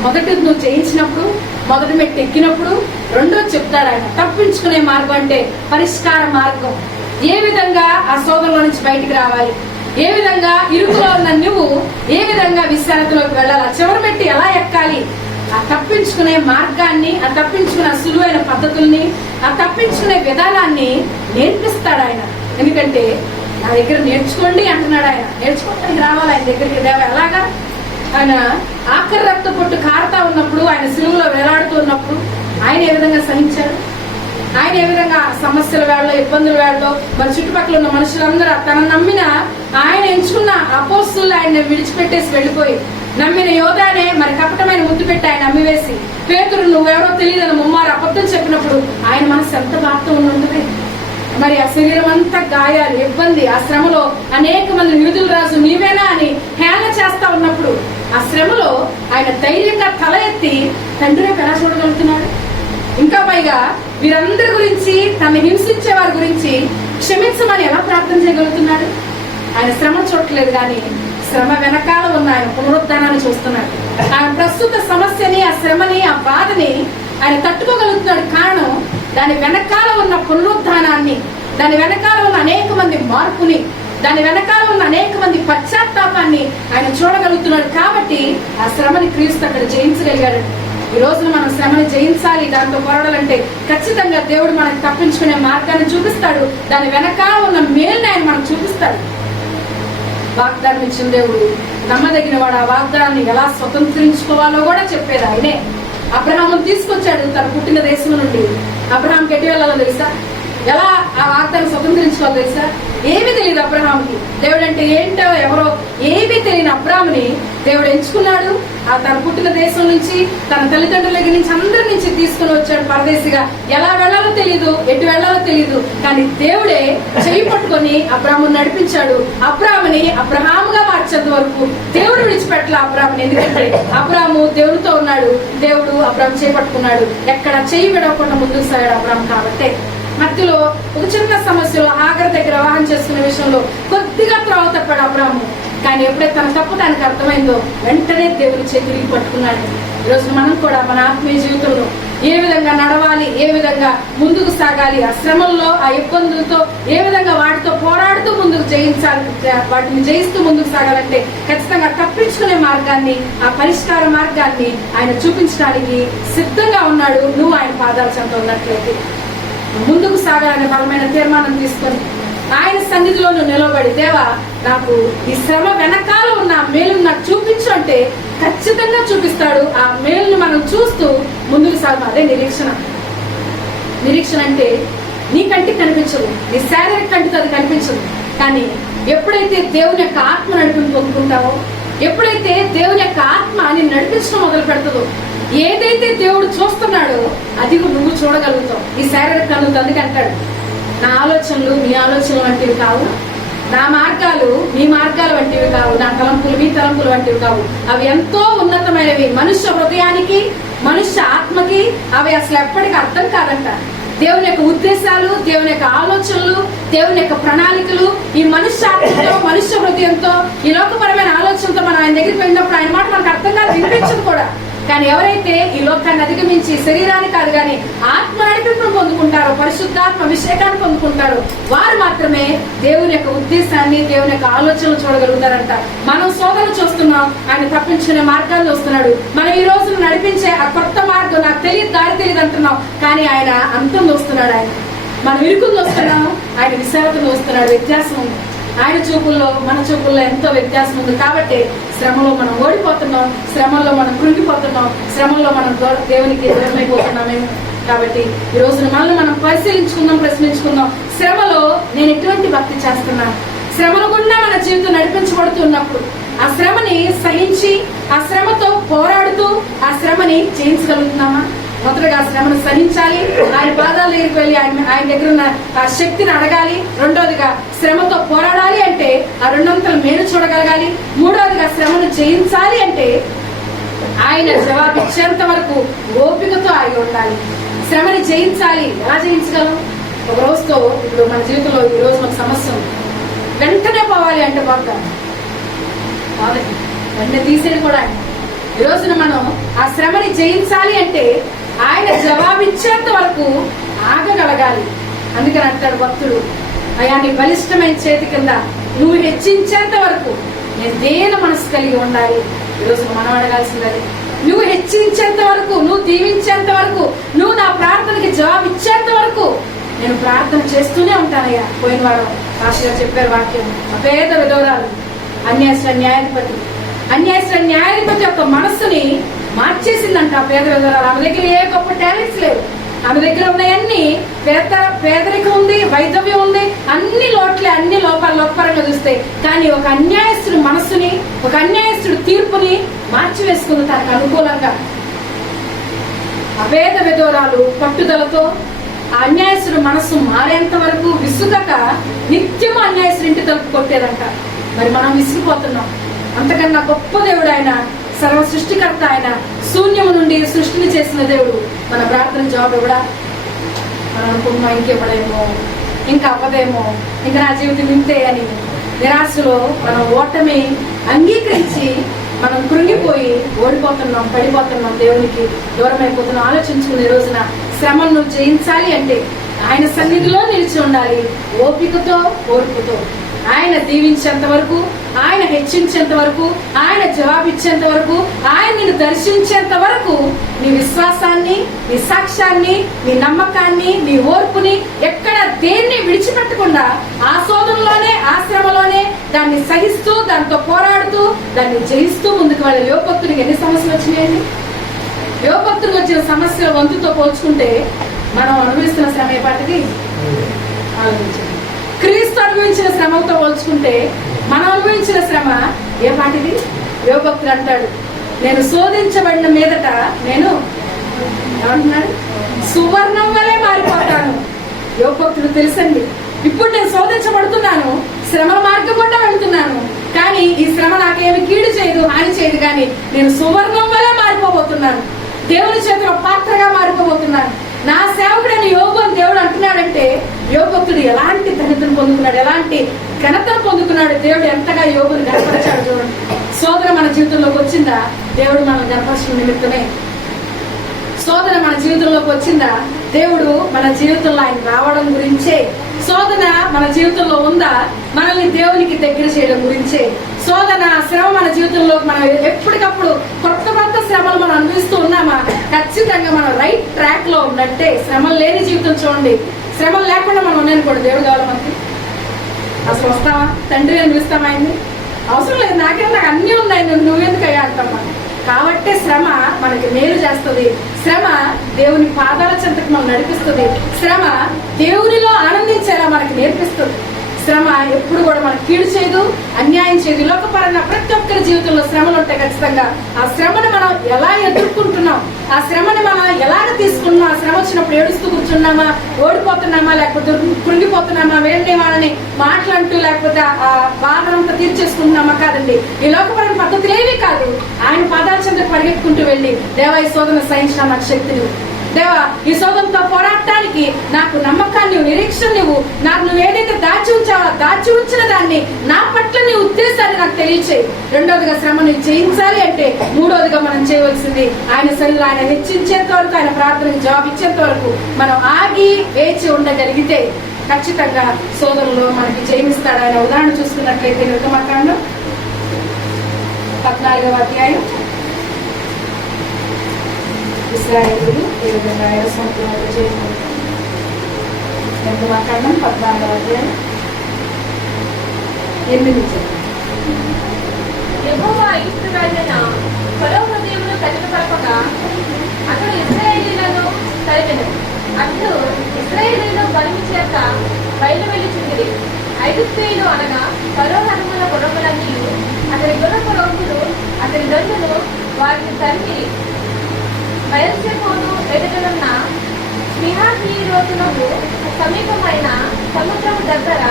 మొదటి నువ్వు జయించినప్పుడు, మొదటి మెట్టు ఎక్కినప్పుడు రెండో చెప్తాడు ఆయన తప్పించుకునే మార్గం అంటే పరిష్కార మార్గం. ఏ విధంగా ఆ శోధనలో నుంచి బయటికి రావాలి, ఏ విధంగా ఇరుకులో ఉన్న నువ్వు ఏ విధంగా విశ్రాంతిలోకి వెళ్ళాలి, ఆ చివరి మెట్టు ఎలా ఎక్కాలి, ఆ తప్పించుకునే మార్గాన్ని, ఆ తప్పించుకునే సులువైన పద్ధతుల్ని, ఆ తప్పించుకునే విధానాన్ని నేర్పిస్తాడు ఆయన. ఎందుకంటే నా దగ్గర నేర్చుకోండి అంటున్నాడు ఆయన. నేర్చుకోవడానికి రావాలి ఆయన దగ్గరికి. దేవ ఎలాగా? ఆయన ఆఖరి రక్త పొట్టు కారుతా ఉన్నప్పుడు, ఆయన సిలువలో వేలాడుతూ ఉన్నప్పుడు ఆయన ఏ విధంగా సహించారు, ఆయన ఏ విధంగా సమస్యల వేళలో, ఇబ్బందుల వేళలో మరి చుట్టుపక్కల ఉన్న మనుషులందరూ తన నమ్మిన, ఆయన ఎంచుకున్న అపోస్తులు ఆయన విడిచిపెట్టేసి వెళ్ళిపోయి, నమ్మిన యోధానే మరి కపటమైన ముద్దు పెట్టి ఆయన అమ్మివేసి, పేతురు నువ్వెవరో తెలియదని ముమ్మారు అబద్ధం చెప్పినప్పుడు ఆయన మనసు ఎంత బాధతో ఉంటుంది. మరి ఆ శరీరం అంతా గాయాలు, ఇబ్బంది, ఆ శ్రమలో అనేక మంది యూదుల రాజు నీవేనా అని హేళన చేస్తా ఉన్నప్పుడు ఆ శ్రమలో ఆయన ధైర్యంగా తల ఎత్తి తండ్రి ఎలా చూడగలుగుతున్నాడు. ఇంకా పైగా వీరందరి గురించి, తను హింసించే వారి గురించి క్షమించమని ఎలా ప్రార్థన చేయగలుగుతున్నాడు. ఆయన శ్రమ చూడట్లేదు, కానీ శ్రమ వెనకాల ఉన్న ఆయన పునరుద్ధానాన్ని చూస్తున్నాడు. ఆయన ప్రస్తుత సమస్యని, ఆ శ్రమని, ఆ బాధని ఆయన తట్టుకోగలుగుతున్నాడు. కారణం దాని వెనకాల ఉన్న పునరుద్ధానాన్ని, దాని వెనకాల ఉన్న అనేక మంది మార్పుని, దాని వెనకాల ఉన్న అనేక మంది పశ్చాత్తాపాన్ని ఆయన చూడగలుగుతున్నాడు. కాబట్టి ఆ శ్రమని క్రీస్తు అక్కడ జయించగలిగాడు. ఈ రోజున మనం శ్రమని జయించాలి, దాంతో పోరాడాలంటే ఖచ్చితంగా దేవుడు మనకు తప్పించుకునే మార్గాన్ని చూపిస్తాడు. దాని వెనకాల ఉన్న మేలుని ఆయన మనకు చూపిస్తాడు. వాగ్దానం ఇచ్చిన దేవుడు నమ్మదగిన వాడు. ఆ వాగ్దానాన్ని ఎలా స్వతంత్రించుకోవాలో కూడా చెప్పేది ఆయనే. అబ్రహామును తీసుకొచ్చాడు తన పుట్టిన దేశం నుండి. అబ్రహాంకి ఎటు వెళ్ళాలో తెలుసా? ఎలా ఆ వాగ్దానం స్వతంత్రించుకోవాలో తెలుసా? ఏమీ తెలియదు అబ్రహాంకి. దేవుడు అంటే ఏంటో ఎవరో ఏమీ తెలియని అబ్రహాముని దేవుడు ఎంచుకున్నాడు. ఆ తన పుట్టిన దేశం నుంచి, తన తల్లిదండ్రుల దగ్గర నుంచి, అందరి నుంచి తీసుకుని వచ్చాడు పరదేశిగా. ఎలా వెళ్లాలో తెలియదు, ఎటు వెళ్లాలో తెలియదు, కానీ దేవుడే చెయ్యి పట్టుకొని అబ్రహాముని నడిపించాడు. అబ్రహాముని అబ్రహాముగా మార్చేంత వరకు దేవుడు విడిచిపెట్టలే అబ్రహాముని. ఎందుకంటే అబ్రహాము దేవుడితో ఉన్నాడు, దేవుడు అబ్రహాం చేయి పట్టుకున్నాడు. ఎక్కడ చెయ్యి విడవకుండా ముందుకు సాగాడు అబ్రహాం. కాబట్టి మధ్యలో ఒక చిన్న సమస్యలో హాగర్ దగ్గర వివాహం చేసుకునే విషయంలో కొద్దిగా త్రోవ తప్పాడు అబ్రహాము. కానీ ఎప్పుడైతే తన తప్పు దానికి అర్థమైందో వెంటనే దేవుని చేతికి పట్టుకున్నాడు. ఈరోజు మనం కూడా మన ఆత్మీయ జీవితంలో ఏ విధంగా నడవాలి, ఏ విధంగా ముందుకు సాగాలి, ఆ శ్రమల్లో, ఆ ఇబ్బందులతో ఏ విధంగా వాటితో పోరాడుతూ ముందుకు జయించాలి, వాటిని జయిస్తూ ముందుకు సాగాలంటే ఖచ్చితంగా తప్పించుకునే మార్గాన్ని, ఆ పరిష్కార మార్గాన్ని ఆయన చూపించడానికి సిద్ధంగా ఉన్నాడు. నువ్వు ఆయన పాదాల చెంత ఉన్నట్లయితే ముందుకు సాగాలనే బలమైన తీర్మానం తీసుకొని ఆయన సన్నిధిలో నువ్వు నిలబడి, దేవా నాకు ఈ శ్రమ వెనకాల ఉన్న మేలును నాకు చూపించు అంటే ఖచ్చితంగా చూపిస్తాడు. ఆ మేలును మనం చూస్తూ ముందుకు సాగు. అదే నిరీక్షణ. నిరీక్షణ అంటే నీ కంటికి కనిపించదు, నీ శారీరక కంటితో అది కనిపించదు, కానీ ఎప్పుడైతే దేవుని యొక్క ఆత్మ నడిపింపు పొందుకుంటావో, ఎప్పుడైతే దేవుని యొక్క ఆత్మ నిన్ను నడిపించడం మొదలు పెడుతుందో, ఏదైతే దేవుడు చూస్తున్నాడో అది నువ్వు చూడగలుగుతావు. ఈ శారీరక కన్నుతో అందుకే అంటాడు, నా ఆలోచనలు మీ ఆలోచనలు వంటివి కావు, నా మార్గాలు మీ మార్గాలు వంటివి కావు, నా తలంపులు మీ తలంపులు వంటివి కావు, అవి ఎంతో ఉన్నతమైనవి. మనుష్య హృదయానికి, మనుష్య ఆత్మకి అవి అసలు ఎప్పటికీ అర్థం కాదంట. దేవుని యొక్క ఉద్దేశాలు, దేవుని యొక్క ఆలోచనలు, దేవుని యొక్క ప్రణాళికలు ఈ మనుష్య ఆత్మతో, మనుష్య హృదయంతో, ఈ లోకపరమైన ఆలోచనతో మనం ఆయన దగ్గరికి వెళ్ళినప్పుడు ఆయన మాట మనకు అర్థం కాదు, వినిపించదు కూడా. కానీ ఎవరైతే ఈ లోకాన్ని అధిగమించి శరీరాన్ని కాదు కానీ ఆత్మ నడిపింపును పొందుకుంటారో, పరిశుద్ధాత్మ అభిషేకాన్ని పొందుకుంటారో, వారు మాత్రమే దేవుని యొక్క ఉద్దేశాన్ని, దేవుని యొక్క ఆలోచనలు చూడగలుగుతారంట. మనం శోధన చూస్తున్నాం, ఆయన తప్పించుకునే మార్గాన్ని చూస్తున్నాడు. మనం ఈ రోజు నడిపించే ఆ కొత్త మార్గం నాకు తెలియదు, దారి తెలియదు అంటున్నాం, కానీ ఆయన అంతం చూస్తున్నాడు. ఆయన మనం ఇరుకులు చూస్తున్నాము, ఆయన విశాలతను చూస్తున్నాడు. వ్యత్యాసం ఉంది. ఆయన చూపుల్లో మన చూపుల్లో ఎంతో వ్యత్యాసం ఉంది. కాబట్టి శ్రమలో మనం ఓడిపోతున్నాం, శ్రమల్లో మనం కృంగిపోతున్నాం, శ్రమల్లో మనం దేవునికి దూరమైపోతున్నామేమో. కాబట్టి ఈ రోజున మనల్ని మనం పరిశీలించుకుందాం, ప్రశ్నించుకుందాం. శ్రమలో నేను ఎటువంటి భక్తి చేస్తున్నాను? శ్రమల గుండా మన జీవితం నడిపించబడుతున్నప్పుడు ఆ శ్రమని సహించి, ఆ శ్రమతో పోరాడుతూ ఆ శ్రమని జయించగలుగుతున్నామా? మొదటగా శ్రమను సహించాలి, ఆయన పాదాల దగ్గరికి వెళ్ళి ఆయన దగ్గర ఉన్న ఆ శక్తిని అడగాలి. రెండోదిగా శ్రమతో పోరాడాలి అంటే ఆ రెండొంతలు మేలు చూడగలగాలి. మూడోదిగా శ్రమను జయించాలి అంటే ఆయన జవాబిచ్చేంత వరకు ఓపికతో ఆగి ఉండాలి. శ్రమని జయించాలి. ఎలా జయించగలం? ఒక రోజుతో, ఇప్పుడు మన జీవితంలో ఈ రోజు మన సమస్య ఉంది, వెంటనే పోవాలి అంటే పోతాం, వెంటనే తీసేది కూడా ఆయన. ఈ రోజున మనం ఆ శ్రమని జయించాలి అంటే ఆయన జవాబిచ్చేంత వరకు ఆగగలగాలి. అందుకని అంటాడు భక్తుడు, అయ్యా నీ బలిష్టమైన చేతి కింద నువ్వు హెచ్చించేంత వరకు నేను దేని మనసు కలిగి ఉండాలి. ఈరోజు మనం అడగాల్సింది, నువ్వు హెచ్చించేంత వరకు, నువ్వు దీవించేంత వరకు, నువ్వు నా ప్రార్థనకి జవాబిచ్చేంత వరకు నేను ప్రార్థన చేస్తూనే ఉంటానయ్యా. పోయిన వారం రాష్ట్ర చెప్పారు వాక్యం, అపేద విధవరాలు అన్యాయశ్ర న్యాయాధిపతి యొక్క మనస్సుని మార్చేసిందంట. ఆ పేద విధవరాలు, ఆమె దగ్గర ఏ గొప్ప టాలెంట్స్ లేవు, ఆమె దగ్గర ఉన్నాయన్ని పేదరికం ఉంది, వైధవ్యం ఉంది, అన్ని లోట్లే, అన్ని లోకపరంగా చూస్తే. కానీ ఒక అన్యాయస్తుడు మనస్సుని, ఒక అన్యాయస్తుడు తీర్పుని మార్చివేసుకుంది తనకు అనుకూలంగా. అపేద విధవరాలు పట్టుదలతో ఆ అన్యాయస్తుడు మనస్సు మారేంత వరకు విసుగక నిత్యము అన్యాయస్తుడు ఇంటి తలుపు కొట్టేదంట. మరి మనం విసిగిపోతున్నాం. అంతకన్నా గొప్ప దేవుడు ఆయన, సర్వ సృష్టికర్త ఆయన, శూన్యము నుండి సృష్టిని చేసిన దేవుడు. మన ప్రార్థన జవాబు కూడా మనం అనుకుంటున్నాం, ఇంకెవ్వడేమో, ఇంకా అవ్వదేమో, ఇంకా నా జీవితం ఇంతే అని నిరాశలో మనం ఓటమి అంగీకరించి మనం కృంగిపోయి ఓడిపోతున్నాం, పడిపోతున్నాం, దేవునికి దూరం అయిపోతున్నాం. ఆలోచించుకునే రోజున శ్రమను జయించాలి అంటే ఆయన సన్నిధిలో నిలిచి ఉండాలి, ఓపికతో, ఓర్పుతో. ఆయన దీవించేంత వరకు, ఆయన హెచ్చించేంత వరకు, ఆయన జవాబిచ్చేంత వరకు, ఆయన నిన్ను దర్శించేంత వరకు నీ విశ్వాసాన్ని, నీ సాక్ష్యాన్ని, నీ నమ్మకాన్ని, నీ ఓర్పుని ఎక్కడ దేన్ని విడిచిపెట్టకుండా ఆ శోధనలోనే, ఆ శ్రమలోనే దాన్ని సహిస్తూ, దాంతో పోరాడుతూ, దాన్ని జయిస్తూ ముందుకు వెళ్ళాలి. యోగభక్తుడికి ఎన్ని సమస్యలు వచ్చినాయండి? యోగభక్తుడికి వచ్చిన సమస్యల వంతుతో పోల్చుకుంటే మనం అనుభవిస్తున్న శ్రమ ఏ పాటిది ఆలోచించండి. క్రీస్తు అనుభవించిన శ్రమతో పోల్చుకుంటే మనం అనుభవించిన శ్రమ ఏ పాటిది? యోగభక్తుడు అంటాడు, నేను శోధించబడిన మీదట నేను ఏమంటున్నాడు, సువర్ణం వలె మారిపోతాను. యోగభక్తుడు తెలుసండి, ఇప్పుడు నేను శోధించబడుతున్నాను, శ్రమ మార్గం గుండా వెళ్తున్నాను, కానీ ఈ శ్రమ నాకేమి కీడు చేయదు, హాని చేయదు, కానీ నేను సువర్ణం వలె మారిపోబోతున్నాను, దేవుని చేతిలో పాత్రగా మారిపోబోతున్నాను. నా సేవకుడైన యోగు అని దేవుడు అంటున్నాడంటే యోగభక్తుడు ఎలాంటి ధనితను పొందుకున్నాడు, ఎలాంటి ఘనతను పొందుకున్నాడు. దేవుడు ఎంతగా యోగుని గణపరిచాడు చూడండి. శోధన మన జీవితంలోకి వచ్చిందా? దేవుడు మనల్ని గణపరచడం నిమిత్తమే. శోధన మన జీవితంలోకి వచ్చిందా? దేవుడు మన జీవితంలో ఆయన రావడం గురించే. శోధన మన జీవితంలో ఉందా? మనల్ని దేవునికి దగ్గర చేయడం గురించే. శోధన, శ్రమ మన జీవితంలో మనం ఎప్పటికప్పుడు కొత్త కొత్త శ్రమలు మనం అనుభవిస్తూ ఉన్నామా? ఖచ్చితంగా మనం రైట్ ట్రాక్ లో ఉన్నట్టే. శ్రమలు లేని జీవితం చూడండి, శ్రమలు లేకుండా మనం ఉన్నాను కూడా. దేవుడు కావాలి మనకి. అసలు వస్తావా? తండ్రి అని పిలుస్తామా? ఆయన్ని అవసరం లేదు, నాకు అన్నీ ఉన్నాయి, నువ్వెందుకు అయ్యా అంటాం మనం. కాబట్టి శ్రమ మనకి మేలు చేస్తుంది. శ్రమ దేవుని పాదాల చెంతకు మనం నడిపిస్తుంది. శ్రమ దేవునిలో ఆనందించేలా మనకి నేర్పిస్తుంది. శ్రమ ఎప్పుడు కూడా మనకు కీడు చేయదు, అన్యాయం చేయదు. లోకపరంగా ప్రతి ఒక్కరి జీవితంలో శ్రమలు ఉంటాయి ఖచ్చితంగా. ఆ శ్రమను మనం ఎలా ఎదుర్కొంటున్నాం, ఆ శ్రమని మనం ఎలాగ తీసుకున్నాం, ఆ శ్రమ వచ్చినప్పుడు ఏడుస్తూ కూర్చున్నామా, ఓడిపోతున్నామా, లేకపోతే కృంగిపోతున్నామా, వేరే వాళ్ళని మాట్లాడుతూ లేకపోతే ఆ బాధనంతా తీర్చేసుకుంటున్నామా? కాదండి. ఈ లోకపరమైన పద్ధతులు ఏవి కాదు. ఆయన పాదాల చెంతకు పరిగెత్తుకుంటూ వెళ్ళి, దేవా ఈ శోధన సహించిన నాకు శక్తిని, దేవా ఈ శోధనతో పోరాటానికి నాకు నమ్మకాన్ని, నిరీక్షణ నువ్వు నాకు, నువ్వు ఏదైతే దాచి ఉంచావో దాచి ఉంచిన దాన్ని నా పట్ల నీ ఉద్దేశాన్ని నాకు తెలియచేయి. రెండోదిగా శ్రమను జయించాలి అంటే మూడోదిగా మనం చేయవలసింది ఆయన సన్నిధిలో ఆయన హెచ్చించేంత వరకు, ఆయన ప్రార్థనకు జవాబు ఇచ్చేంత వరకు మనం ఆగి వేచి ఉండగలిగితే ఖచ్చితంగా శోధనలో మనకి జయమిస్తాడు ఆయన. ఉదాహరణ చూసుకున్నట్లయితే నిర్గమకాండం 14వ అధ్యాయం. ఇశ్రాయేలీయులు ఏ విధంగా ఎర్ర సముద్రంలో చేయకూడదు. నిర్గమకాండం 14వ అధ్యాయం 8. యెహోవా ఐగుప్తు రాజైన ఫరో హృదయమును కఠినపరపగా అతడు ఇశ్రాయేలీయులను తరిమెను. అట్లు ఇశ్రాయేలీయులు బలము చేత బయలు వెళ్ళుచుండిరి. ఐగుప్తీయులు అనగా ఫరో హనుమల గుర్రములన్నీ అతని గుర్రపు రొమ్ములు అతని దండులు వారిని తరిమిరి. బయల్సెబోను ఎదుటనున్న స్మిహాహీరోతునకు సమీపమైన సముద్రము దగ్గర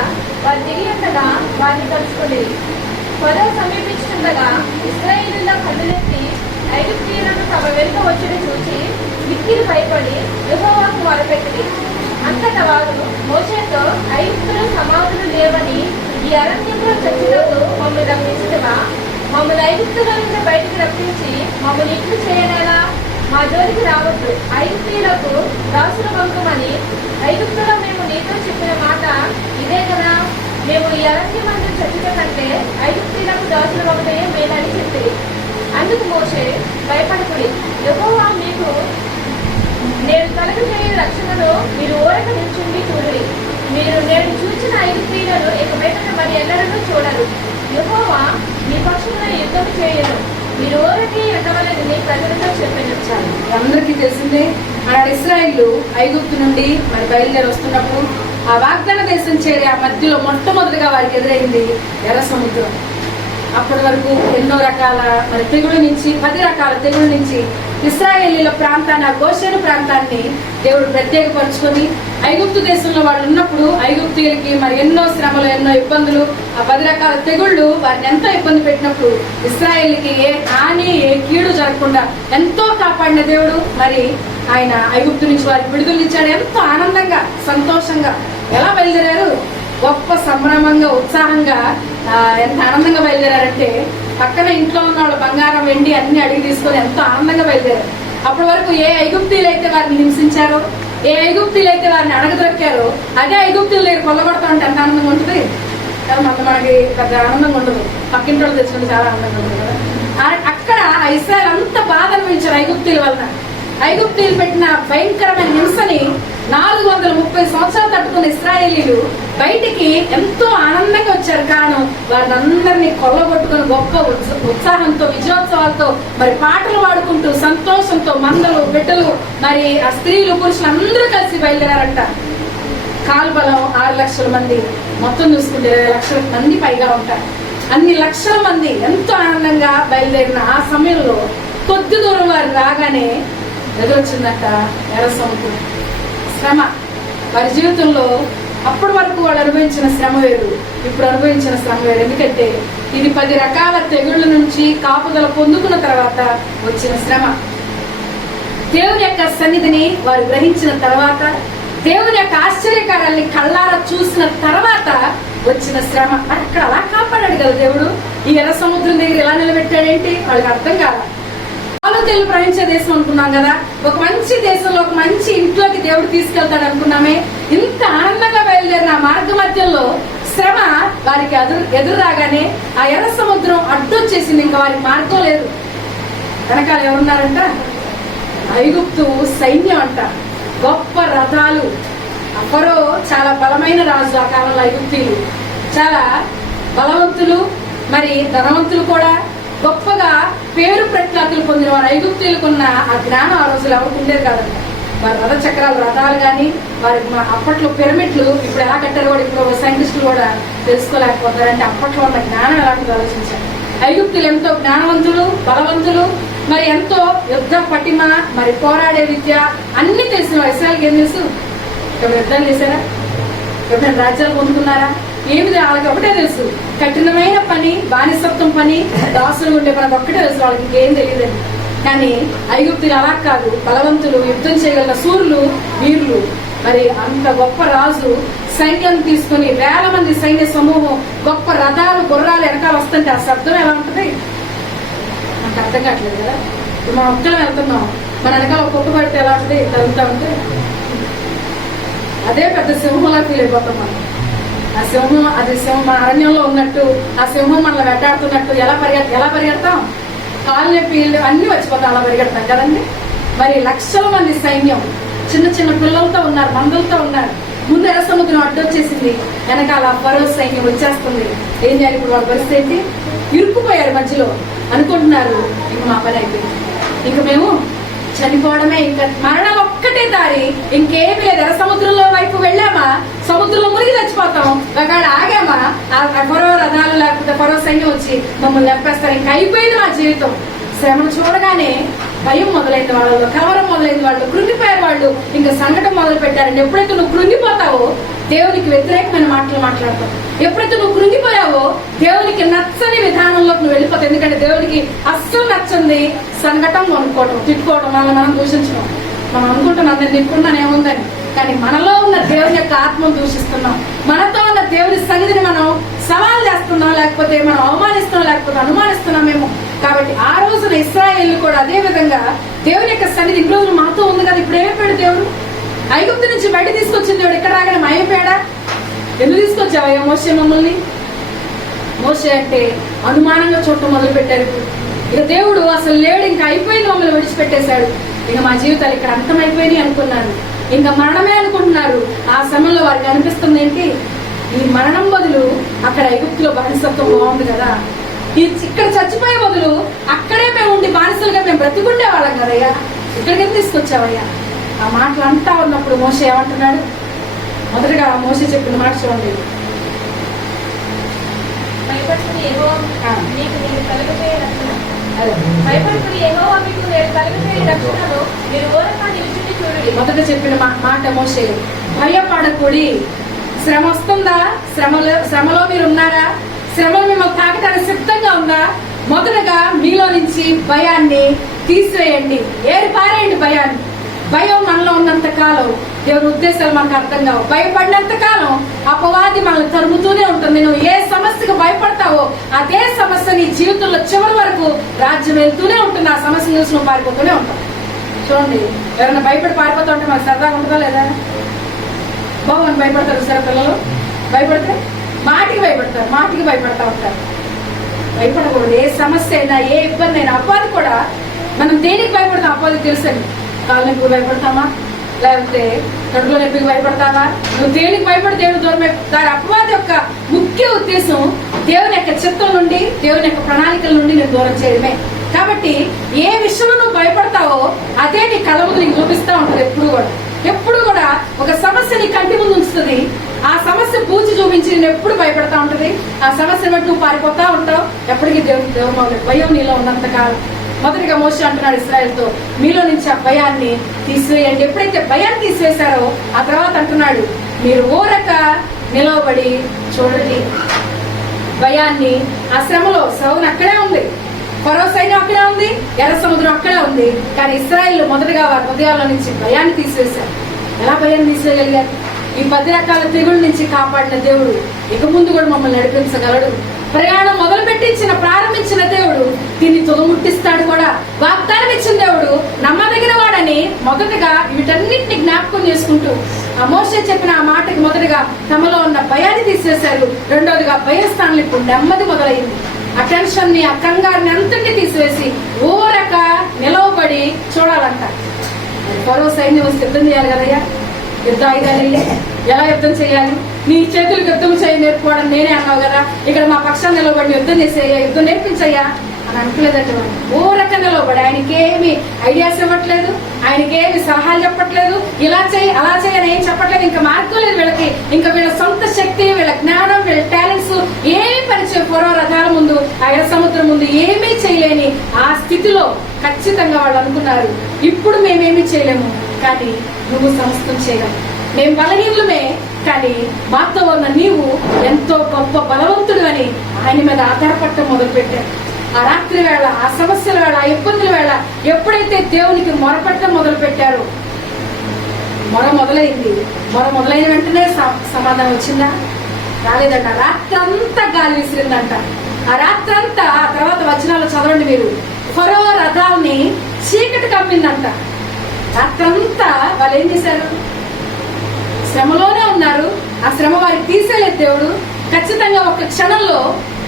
వారు దిగియుండగా వారిని కలుసుకొనిరి. ఫరో సమీపించుండగా ఇశ్రాయేలీయుల కన్నులెత్తి ఐగుప్తీయులను తమ వెనుక వచ్చుట చూచి మిక్కిలి భయపడి యెహోవాకు మొరపెట్టిరి. అంతటా వారు మోషేతో, ఐగుప్తులో సమాధులు లేవని ఈ అరణ్యంలో చచ్చుటకు మమ్మల్ని రప్పించుటవా? మమ్మల్ని ఐగుప్తులో నుండి బయటికి రప్పించి మమ్మల్ని ఇట్లు చేయనేలా? మా జోలికి రావద్దు, ఐగుప్తీయులకు దాసుల వంకమని ఐగుప్తులో మేము నీతో చెప్పిన మాట ఇదే కదా. మేము ఈ అరణ్యమందు చచ్చుట కంటే ఐగుప్తీయులకు దాసుల వంకయే మేలని చెప్పింది. అందుకు మోషే, భయపడకుడి, యెహోవా మీకు నేను కలుగు చేయు రక్షణలో మీరు ఊరక నిల్చుండి చూడుడి. మీరు నేను చూచిన ఐగుప్తీయులను ఇక మీదట మరి ఎన్నడూ చూడరు. యెహోవా మీ పక్షంలో యుద్ధం చేయను, మీరు ఊరకి ఉండవలని ప్రజలతో చెప్పినచ్చాను. అందరికీ తెలిసిందే, ఆనాడు ఇశ్రాయేలు ఐగుప్తు నుండి మరి బయలుదేరి వస్తున్నప్పుడు ఆ వాగ్దాన దేశం చేరి ఆ మధ్యలో మొట్టమొదటిగా వారికి ఎదురైంది ఎర్ర సముద్రం. అప్పటి వరకు ఎన్నో రకాల మరి తెగుళ్ళ నుంచి, 10 రకాల తెగుళ్ళ నుంచి ఇశ్రాయేలీల ప్రాంతాన్ని, ఆ గోషేను ప్రాంతాన్ని దేవుడు ప్రత్యేకపరుచుకొని ఐగుప్తు దేశంలో వాళ్ళు ఉన్నప్పుడు ఐగుప్తీయులకి మరి ఎన్నో శ్రమలు, ఎన్నో ఇబ్బందులు, ఆ 10 రకాల తెగుళ్ళు వారిని ఎంతో ఇబ్బంది పెట్టినప్పుడు ఇశ్రాయేలీకి ఏ హాని, ఏ కీడు జరగకుండా ఎంతో కాపాడిన దేవుడు మరి ఆయన ఐగుప్తు నుంచి వారికి విడుదలనిచ్చాడు. ఎంతో ఆనందంగా, సంతోషంగా ఎలా బయలుదేరారు? గొప్ప సంభ్రమంగా, ఉత్సాహంగా, ఎంత ఆనందంగా బయలుదేరారంటే పక్కన ఇంట్లో ఉన్న వాళ్ళు బంగారం, వెండి అన్ని అడిగి తీసుకొని ఎంతో ఆనందంగా బయలుదేరారు. అప్పటి వరకు ఏ ఐగుప్తీయులు అయితే వారిని హింసించారో, ఏ ఐగుప్తీయులు అయితే వారిని అడగదొక్కారో అదే ఐగుప్తీయులు దగ్గర కొల్లగొడతా ఉంటే ఎంత ఆనందంగా ఉంటుంది కదా. మనకి పెద్ద ఆనందంగా ఉండదు, పక్కింటి వాళ్ళు తెచ్చుకుంటే చాలా ఆనందంగా ఉంటుంది కదా. అక్కడ ఇశ్రాయేలు అంత బాధ అనుభవించారు ఐగుప్తీయుల వలన. ఐగుప్తీయులు పెట్టిన భయంకరమైన హింసని 430 సంవత్సరాలు తట్టుకున్న ఇశ్రాయేలీలు బయటికి ఎంతో ఆనందంగా వచ్చారు. కారణం వాళ్ళందరినీ కొల్లగొట్టుకుని గొప్ప ఉత్సాహంతో, విజయోత్సవాలతో మరి పాటలు పాడుకుంటూ సంతోషంతో మందలు, బిడ్డలు, మరి ఆ స్త్రీలు, పురుషులు అందరూ కలిసి బయలుదేరారంట. కాల్బలం 6 లక్షల మంది, మొత్తం చూసుకుంటే 20 లక్షల మంది పైగా ఉంటారు. అన్ని లక్షల మంది ఎంతో ఆనందంగా బయలుదేరిన ఆ సమయంలో కొద్ది దూరం వారు రాగానే ఎదురొచ్చిందట ఎర్ర సముద్రం. శ్రమ వారి జీవితంలో అప్పటి వరకు వాళ్ళు అనుభవించిన శ్రమ వేరు, ఇప్పుడు అనుభవించిన శ్రమ వేరు. ఎందుకంటే ఇది 10 రకాల తెగుళ్ళ నుంచి కాపుదల పొందుకున్న తర్వాత వచ్చిన శ్రమ. దేవుని యొక్క సన్నిధిని వారు గ్రహించిన తర్వాత, దేవుని యొక్క ఆశ్చర్యకారాన్ని కళ్ళారా చూసిన తర్వాత వచ్చిన శ్రమ. మరి అక్కడ అలా కాపాడాడు కదా దేవుడు. ఈ ఎర్ర సముద్రం దగ్గర ఎలా నిలబెట్టాడేంటి వాళ్ళకి అర్థం కాదు. తెలుగు ప్రపంచ దేశం అనుకున్నాం కదా, ఒక మంచి దేశంలో, ఒక మంచి ఇంట్లోకి దేవుడు తీసుకెళ్తాడు అనుకున్నామే. ఇంత ఆనందంగా బయలుదేరిన మార్గ మధ్యంలో శ్రమ వారికి ఎదురు రాగానే ఆ ఎర్ర సముద్రం అడ్డొచ్చేసింది. ఇంకా వారికి మార్గం లేదు. వెనకాల ఎవరున్నారంట? ఐగుప్తు సైన్యం అంట, గొప్ప రథాలు. ఫరో చాలా బలమైన రాజు ఆ కాలంలో. ఐగుప్తీయులు చాలా బలవంతులు, మరి ధనవంతులు కూడా, గొప్పగా పేరు ప్రఖ్యాతులు పొందిన వారు. ఐగుప్తీయులకున్న ఆ జ్ఞానం ఆ రోజులు ఎవరికి ఉండేది కాదంట. వారి రథ చక్రాలు రథాలు కానీ వారి అప్పట్లో పిరమిడ్లు ఇప్పుడు ఎలా కట్టారు కూడా ఇప్పుడు సైంటిస్టులు కూడా తెలుసుకోలేకపోతారంటే అప్పట్లో ఉన్న జ్ఞానం ఎలాంటిది ఆలోచించారు. ఐగుప్తులు ఎంతో జ్ఞానవంతులు, బలవంతులు, మరి ఎంతో యుద్ధ పటిమ, మరి పోరాడే విద్య అన్ని తెలిసిన వారు. ఇశ్రాయేలుకి ఏం తెలుసు? ఇప్పుడు యుద్ధాలు చేశారా? ఎప్పుడైనా రాజ్యాలు పొందుకున్నారా? ఏమిది? వాళ్ళకి ఒకటే తెలుసు, కఠినమైన పని, బానిసత్వం పని, దాసులు ఉండే పని ఒక్కటే తెలుసు, వాళ్ళకి ఇంకేం తెలియదండి. కానీ ఐగుప్తులు అలా కాదు, బలవంతులు, యుద్ధం చేయగల సూర్యులు, వీరులు. మరి అంత గొప్ప రాజు సైన్యం తీసుకుని వేల మంది సైన్య సమూహం, గొప్ప రథాలు, గుర్రాలు వెనకాల వస్తుంటే ఆ శబ్దం ఎలా ఉంటుంది? మనకు అర్థం కావట్లేదు కదా. ఇప్పుడు మనం ఒక్కరం వెళ్తున్నాం, మన వెనకాల ఒక కుక్క పడితే ఎలా ఉంటుంది? వెళ్తా ఉంటే అదే పెద్ద సింహంలా ఫీల్ అయిపోతాం మనం. ఆ సింహం, అది సింహం మన అరణ్యంలో ఉన్నట్టు, ఆ సింహం మనల్ని వెంటాడుతున్నట్టు ఎలా పరిగెడతాం? కాళ్ళు నొప్పి అన్ని వచ్చిపోతాం, అలా పరిగెడతాం కదండి. మరి లక్షల మంది సైన్యం, చిన్న చిన్న పిల్లలతో ఉన్నారు, మందులతో ఉన్నారు. ముందు ఎర్ర సముద్రం అడ్డొచ్చేసింది, వెనకాల ఫరో సైన్యం వచ్చేస్తుంది. ఏం చేయాలి ఇప్పుడు? వాళ్ళ పరిస్థితి ఏంటి? ఇరుక్కుపోయారు మధ్యలో. అనుకుంటున్నారు ఇంక మా పని అయిపోయింది, ఇంక మేము చనిపోవడమే, ఇంకా మరణం ఒక్కటే దారి, ఇంకేమీ లేదు. ఎర్ర సముద్రంలో వైపు వెళ్ళామా సముద్రంలో మునిగి చచ్చిపోతాం. ఒకవేళ ఆగామా ఆ ఫరో రథాలు లేకపోతే ఫరో సైన్యం వచ్చి మమ్మల్ని లేపేస్తారు. ఇంకా అయిపోయింది మా జీవితం. శ్రమను చూడగానే భయం మొదలైంది వాళ్ళు, కలవరం మొదలైంది వాళ్ళు, కృంగిపోయారు వాళ్ళు. ఇంకా సంఘటన మొదలు పెట్టారండి. ఎప్పుడైతే నువ్వు కృంగిపోతావో దేవునికి వ్యతిరేకమైన మాటలు మాట్లాడతావు. ఎప్పుడైతే నువ్వు కృంగిపోయావో దేవునికి నచ్చని విధానంలోకి నువ్వు వెళ్ళిపోతావు. ఎందుకంటే దేవునికి అస్సలు నచ్చంది సంఘటన అనుకోవడం, తిట్టుకోవడం, వాళ్ళని మనం దూషించడం. మనం అనుకుంటున్నాం అందరిని తిట్టుకుంటాను ఏముందని, కానీ మనలో ఉన్న దేవుని యొక్క ఆత్మను దూషిస్తున్నాం. మనతో ఉన్న దేవుని సన్నిధిని మనం సవాల్ చేస్తున్నాం, లేకపోతే మనం అవమానిస్తున్నాం, లేకపోతే అనుమానిస్తున్నామేమో. కాబట్టి ఆ రోజున ఇశ్రాయేలు కూడా అదే విధంగా దేవుని యొక్క సన్నిధి ఇన్ని రోజులు మాతో ఉంది కదా, ఇప్పుడు ఏమైపోయాడు దేవుడు? ఐగుప్తు నుంచి బయట తీసుకొచ్చింది దేవుడు, ఇక్కడ రాగానే మాయమైపోయాడా? ఎందుకు తీసుకొచ్చావా మోషే మమ్మల్ని? మోషే అంటే అనుమానంగా చూడటం మొదలు పెట్టారు. ఇక దేవుడు అసలు లేడు, ఇంకా అయిపోయింది, మమ్మల్ని విడిచిపెట్టేశాడు, ఇక మా జీవితాలు ఇక్కడ అంతమైపోయినాయి అనుకున్నారు. ఇంకా మరణమే అనుకుంటున్నారు. ఆ సమయంలో వారికి అనిపిస్తుంది ఏంటి? ఈ మరణం బదులు అక్కడ ఐగుప్తులో బానిసత్వం బాగుంది కదా, ఇక్కడ చచ్చిపోయే బదులు అక్కడే మేము ఉండి బానిసలుగా మేము బ్రతికుండే వాళ్ళం కదయ్యా, ఇక్కడికి తీసుకొచ్చావయ్యా. ఆ మాటలు అంటా ఉన్నప్పుడు మోషే ఏమంటున్నాడు? మొదటగా మోషే చెప్పిన మాట చూడండి. భయపడుకుని యెహోవా మీకు నేను కలుగజేయ రక్షణ, భయపడుకుని యెహోవా మీకు నేను కలుగజేయ రక్షణలో మీరు ఓరక నిలుచుని చూడండి. మొదట చెప్పిన మాట మోషే, భయపడకుడి. శ్రమ వస్తుందా? శ్రమలో మీరు ఉన్నారా? శ్రమలు మిమ్మల్ని తాకటానికి సిద్ధంగా ఉందా? మొదటగా మీలో నుంచి భయాన్ని తీసివేయండి, ఏరిపారేయండి భయాన్ని. భయం మనలో ఉన్నంత కాలం దేవుని ఉద్దేశాలు మనకు అర్థం కావు. భయపడినంత కాలం అపవాది మనల్ని తరుముతూనే ఉంటుంది. నువ్వు ఏ సమస్యకు భయపడతావో అదే సమస్య నీ జీవితంలో చివరి వరకు రాజ్యం వెళ్తూనే ఉంటుంది. ఆ సమస్య చూసి నువ్వు పారిపోతూనే ఉంటావు. చూడండి, ఎవరైనా భయపడి పారిపోతూ ఉంటే మనకు సరదాగా ఉంటుందా లేదా? బాగుని భయపడతారు సరే పిల్లలు. భయపడితే మాటికి భయపడతా ఉంటారు. భయపడకూడదు. ఏ సమస్య అయినా, ఏ ఇబ్బంది అయినా, అపవాది కూడా మనం దేనికి భయపడతాం అపవాదికి తెలుసండి. కాళ్ళ నొప్పికి భయపడతామా, లేకపోతే కడుపులో నొప్పికి భయపడతామా? నువ్వు దేనికి భయపడి దేవుడు దూరం. దాని అపవాది యొక్క ముఖ్య ఉద్దేశం దేవుని యొక్క చిత్తం నుండి, దేవుని యొక్క ప్రణాళికల నుండి నేను దూరం చేయడమే. కాబట్టి ఏ విషయంలో నువ్వు భయపడతావో అదే నీ కళ్ళ ముందు నీకు చూపిస్తా ఉంటుంది. ఎప్పుడు కూడా ఒక సమస్య నీ కంటి ముందు ఉంచుతుంది. ఆ సమస్య పూచి చూపించి నేను ఎప్పుడు భయపడతా ఉంటది. ఆ సమస్య బట్టి నువ్వు పారిపోతా ఉంటావు. ఎప్పటికీ దేవుడు భయం నీలో ఉన్నంత కాలం. మొదటిగా మోషే అంటున్నాడు ఇశ్రాయేలుతో, మీలో నుంచి ఆ భయాన్ని తీసివేయండి. ఎప్పుడైతే భయాన్ని తీసివేశారో ఆ తర్వాత అంటున్నాడు, మీరు ఊరక నిలవబడి చూడండి. భయాన్ని, ఆ శ్రమలో సౌలు అక్కడే ఉంది, ఫరో సైన్యం అక్కడే ఉంది, ఎర్ర సముద్రం అక్కడే ఉంది. కానీ ఇశ్రాయేలు మొదటగా వారి హృదయాల్లో నుంచి భయాన్ని తీసివేశారు. ఎలా భయాన్ని తీసివేయగలిగారు? ఈ 10 రకాల తెగుళ్ళ నుంచి కాపాడిన దేవుడు ఇక ముందు కూడా మమ్మల్ని నడిపించగలడు. ప్రయాణం ప్రారంభించిన దేవుడు దీన్ని తుదముట్టిస్తాడు కూడా. వాగ్దానం ఇచ్చిన దేవుడు నమ్మదగిన వాడని మొదటగా వీటన్నిటిని జ్ఞాపకం చేసుకుంటూ ఆ మోషే చెప్పిన ఆ మాటకి మొదటగా తమలో ఉన్న భయాన్ని తీసేశారు. రెండోదిగా భయస్థానంలో ఇప్పుడు నెమ్మది మొదలైంది. ఆ టెన్షన్ ని, ఆ కంగారిని అంతటినీ తీసివేసి ఊరక నిలవబడి చూడాలంట. ఫరో సైన్యం సిద్ధం చేయాలి కదయ్యా, యుద్ధ ఆయుధాలు ఎలా యుద్ధం చేయాలి? నీ చేతులకు యుద్ధం చేయ నేర్పుకోవడం నేనే అన్నావు కదా, ఇక్కడ మా పక్షాన్ని నిలబడి యుద్ధం చేసేయ్యా, యుద్ధం నేర్పించయ్యా అని అంటలేదట. ఓ రకంగా లోబడి ఆయనకేమి ఐడియాస్ ఇవ్వట్లేదు, ఆయనకేమి సలహాలు చెప్పట్లేదు, ఇలా చేయి అలా చేయి అని ఏం చెప్పట్లేదు. ఇంకా మార్గం లేదు వీళ్ళకి. ఇంకా వీళ్ళ సొంత శక్తి, వీళ్ళ జ్ఞానం, వీళ్ళ టాలెంట్స్ ఏమీ పరిచయం పూర్వ రథాల ముందు, ఆ ఎర్ర సముద్రం ముందు ఏమీ చేయలేని ఆ స్థితిలో ఖచ్చితంగా వాళ్ళు అనుకున్నారు, ఇప్పుడు మేమేమీ చేయలేము, కానీ నువ్వు సమస్తం చేయలేము. మేము బలహీనమే, కానీ మాతో ఉన్న నీవు ఎంతో గొప్ప బలవంతుడు అని ఆయన మీద ఆధారపడటం మొదలు పెట్టారు. ఆ రాత్రి వేళ, ఆ సమస్యల వేళ, ఆ ఇబ్బందుల వేళ ఎప్పుడైతే దేవునికి మొరపెట్టడం మొదలు పెట్టారో, మొర మొదలైన వెంటనే సమాధానం వచ్చిందా? రాలేదంట. రాత్రంతా గాలి విసిరిందంట. ఆ రాత్రంతా, ఆ తర్వాత వచనాలు చదవండి మీరు, ఫరో రథాల్ని చీకటి కమ్మిందంట. రాత్రంతా వాళ్ళు ఏం చేశారు? శ్రమలోనే ఉన్నారు. ఆ శ్రమ వారికి తీసేలేదు దేవుడు. ఖచ్చితంగా ఒక క్షణంలో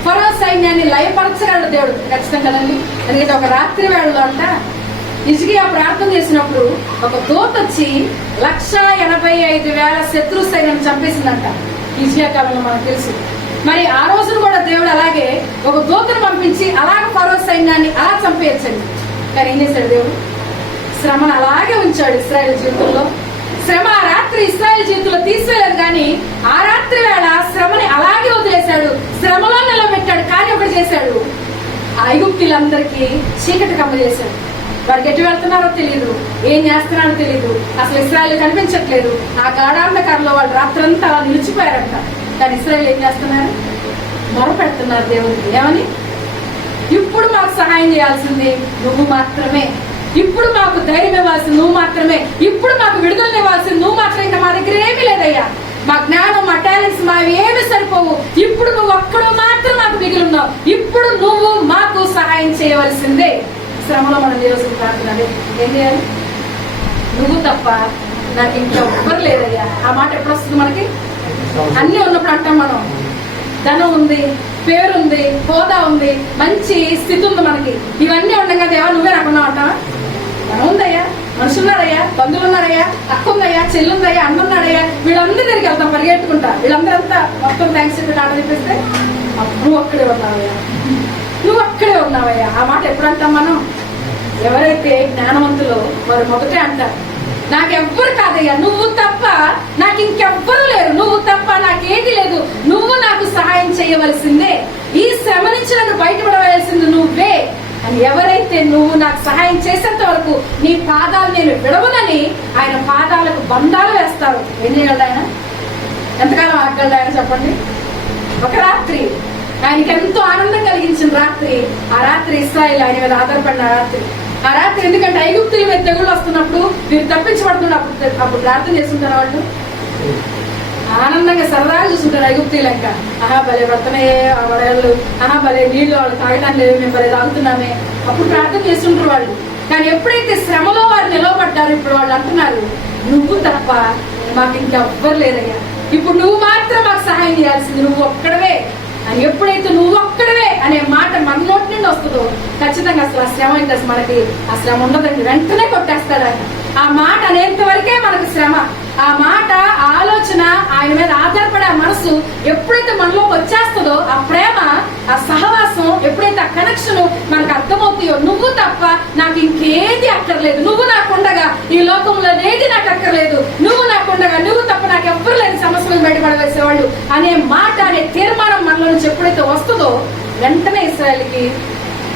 ఫరో సైన్యాన్ని లయపరచగలడు దేవుడు, ఖచ్చితంగా కదండి. ఎందుకంటే ఒక రాత్రి వేళలో అంట హిజ్కియా ప్రార్థన చేసినప్పుడు ఒక దూత వచ్చి 185,000 శత్రు సైన్యం చంపేసిందంట. హిజ్కియా కాలంలో మనకు తెలుసు. మరి ఆ రోజున కూడా దేవుడు అలాగే ఒక దూతను పంపించి అలాగే ఫరో సైన్యాన్ని అలా చంపేయచ్చండి. కానీ ఏం చేశాడు దేవుడు? శ్రమను అలాగే ఉంచాడు ఇశ్రాయేల్ జీవితంలో. శ్రమ ఆ రాత్రి ఇశ్రాయేల్ జీవితంలో తీసివేయలేదు, కానీ ఆ రాత్రి వేళ శ్రమని అలాగే వదిలేశాడు, శ్రమలో నిలబెట్టాడు. కానీ ఒకటి చేశాడు, ఆ ఐగుప్తీయులందరికీ చీకటి కమ్మ చేశాడు. వారికి ఎటు వెళ్తున్నారో తెలియదు, ఏం చేస్తున్నారో తెలియదు, అసలు ఇశ్రాయేల్ కనిపించట్లేదు. ఆ గాఢాంధకారంలో వాళ్ళు రాత్రంతా అలా నిలిచిపోయారంట. కానీ ఇశ్రాయేల్ ఏం చేస్తున్నారు? మొరపెడుతున్నారు దేవునికి. ఏమని? ఇప్పుడు మాకు సహాయం చేయాల్సింది నువ్వు మాత్రమే, ఇప్పుడు మాకు ధైర్యం ఇవ్వాల్సింది నువ్వు మాత్రమే, ఇప్పుడు మాకు విడుదల ఇవ్వాల్సింది నువ్వు మాత్రమే. ఇంకా మా దగ్గర ఏమీ లేదయ్యా, మా జ్ఞానం, మా టాలెంట్స్ మావి ఏమి సరిపోవు, ఇప్పుడు నువ్వు ఒక్కడు మాత్రం మాకు మిగిలి ఉన్నావు, ఇప్పుడు నువ్వు మాకు సహాయం చేయవలసిందే. శ్రమలో మనం చేయాల్సిన ప్రార్థన ఏం చేయాలి? నువ్వు తప్ప నాకు ఇంకెవ్వరు లేదయ్యా. ఆ మాట ఎప్పుడు వస్తుంది మనకి? అన్ని ఉన్నప్పుడు అంటాం మనం. ధనం ఉంది, పేరుంది, హోదా ఉంది, మంచి స్థితి ఉంది మనకి. ఇవన్నీ ఉండగా దేవా నువ్వే నాకున్నావు అంటావా? ధనం ఉందయ్యా, మనుషులున్నారయ్యా, బంధువులు ఉన్నారయ్యా, అక్క ఉందయ్యా, చెల్లుందయ్యా, అన్న ఉన్నారయ్యా, వీళ్ళందరి దగ్గరికి వెళ్తాం పరిగెట్టుకుంటా. వీళ్ళందరంతా మొత్తం థ్యాంక్స్ చెప్పి ఆట చెప్పేస్తే నువ్వు అక్కడే ఉన్నావయ్యా, నువ్వు అక్కడే ఉన్నావయ్యా. ఆ మాట ఎప్పుడు అంటాం మనం? ఎవరైతే జ్ఞానవంతులో వారు మొదటే అంటారు, నాకెవ్వరు కాదయ్యా, నువ్వు తప్ప నాకు ఇంకెవ్వరు లేరు, నువ్వు తప్ప నాకేది లేదు, నువ్వు నాకు సహాయం చేయవలసిందే, ఈ శ్రమ నుంచి నన్ను బయటపడవలసింది నువ్వే అని ఎవరైతే నువ్వు నాకు సహాయం చేసేంత వరకు నీ పాదాలు నేను విడవనని ఆయన పాదాలకు బంధాలు వేస్తారు. ఏం చేయగలడు ఆయన? ఎంతకాలం ఆగలడు ఆయన చెప్పండి? ఒక రాత్రి ఆయనకి ఎంతో ఆనందం కలిగించిన రాత్రి, ఆ రాత్రి ఇశ్రాయేలు ఆయన మీద ఆధారపడిన రాత్రి. ఆ రాత్రి ఎందుకంటే ఐగుప్తుల మీద తెగుళ్ళు వస్తున్నప్పుడు మీరు తప్పించబడుతున్నప్పుడు అప్పుడు ప్రార్థన చేస్తుంటారు వాళ్ళు. ఆనందంగా సరదాగా చూస్తుంటారు ఐగుప్తీయులు. ఇంకా ఆహా భలే పడుతున్నాయే ఆ వడగళ్ళు, ఆహా భలే నీళ్లు వాళ్ళు తాగడానికి లేదు, మేము భలే తాగుతున్నామే, అప్పుడు ప్రార్థన చేస్తుంటారు వాళ్ళు. కానీ ఎప్పుడైతే శ్రమలో వారు నిలవబడ్డారు, ఇప్పుడు వాళ్ళు అంటున్నారు, నువ్వు తప్ప మాకు ఇంకెవ్వరు లేదయ్యా, ఇప్పుడు నువ్వు మాత్రం మాకు సహాయం చేయాల్సింది, నువ్వు ఒక్కడవే అని. ఎప్పుడైతే నువ్వు ఒక్కడవే అనే మాట మన నోటి నుండి వస్తుందో ఖచ్చితంగా అసలు ఆ శ్రమ ఇంకా మనకి ఆ శ్రమ ఉండదండి, వెంటనే కొట్టేస్తాడు ఆయన. ఆ మాట అనేంత వరకే మనకు శ్రమ. ఆ మాట, ఆ ఆలోచన, ఆయన మీద ఆధారపడే ఆ మనసు ఎప్పుడైతే మనలోకి వచ్చేస్తుందో, ఆ ప్రేమ, ఆ సహవాసం, ఎప్పుడైతే ఆ కనెక్షన్ మనకు అర్థమవుతాయో, నువ్వు తప్ప నాకు ఇంకేది అక్కర్లేదు, నువ్వు నాకుండగా ఈ లోకంలో ఏది నాకు అక్కర్లేదు, నువ్వు నాకుండగా, నువ్వు తప్ప నాకు ఎవ్వరు లేని సమస్యలు బయటపడవేసేవాళ్ళు అనే మాట, అనే తీర్మానం మనలో నుంచి ఎప్పుడైతే వస్తుందో వెంటనే ఇశ్రాయేలుకి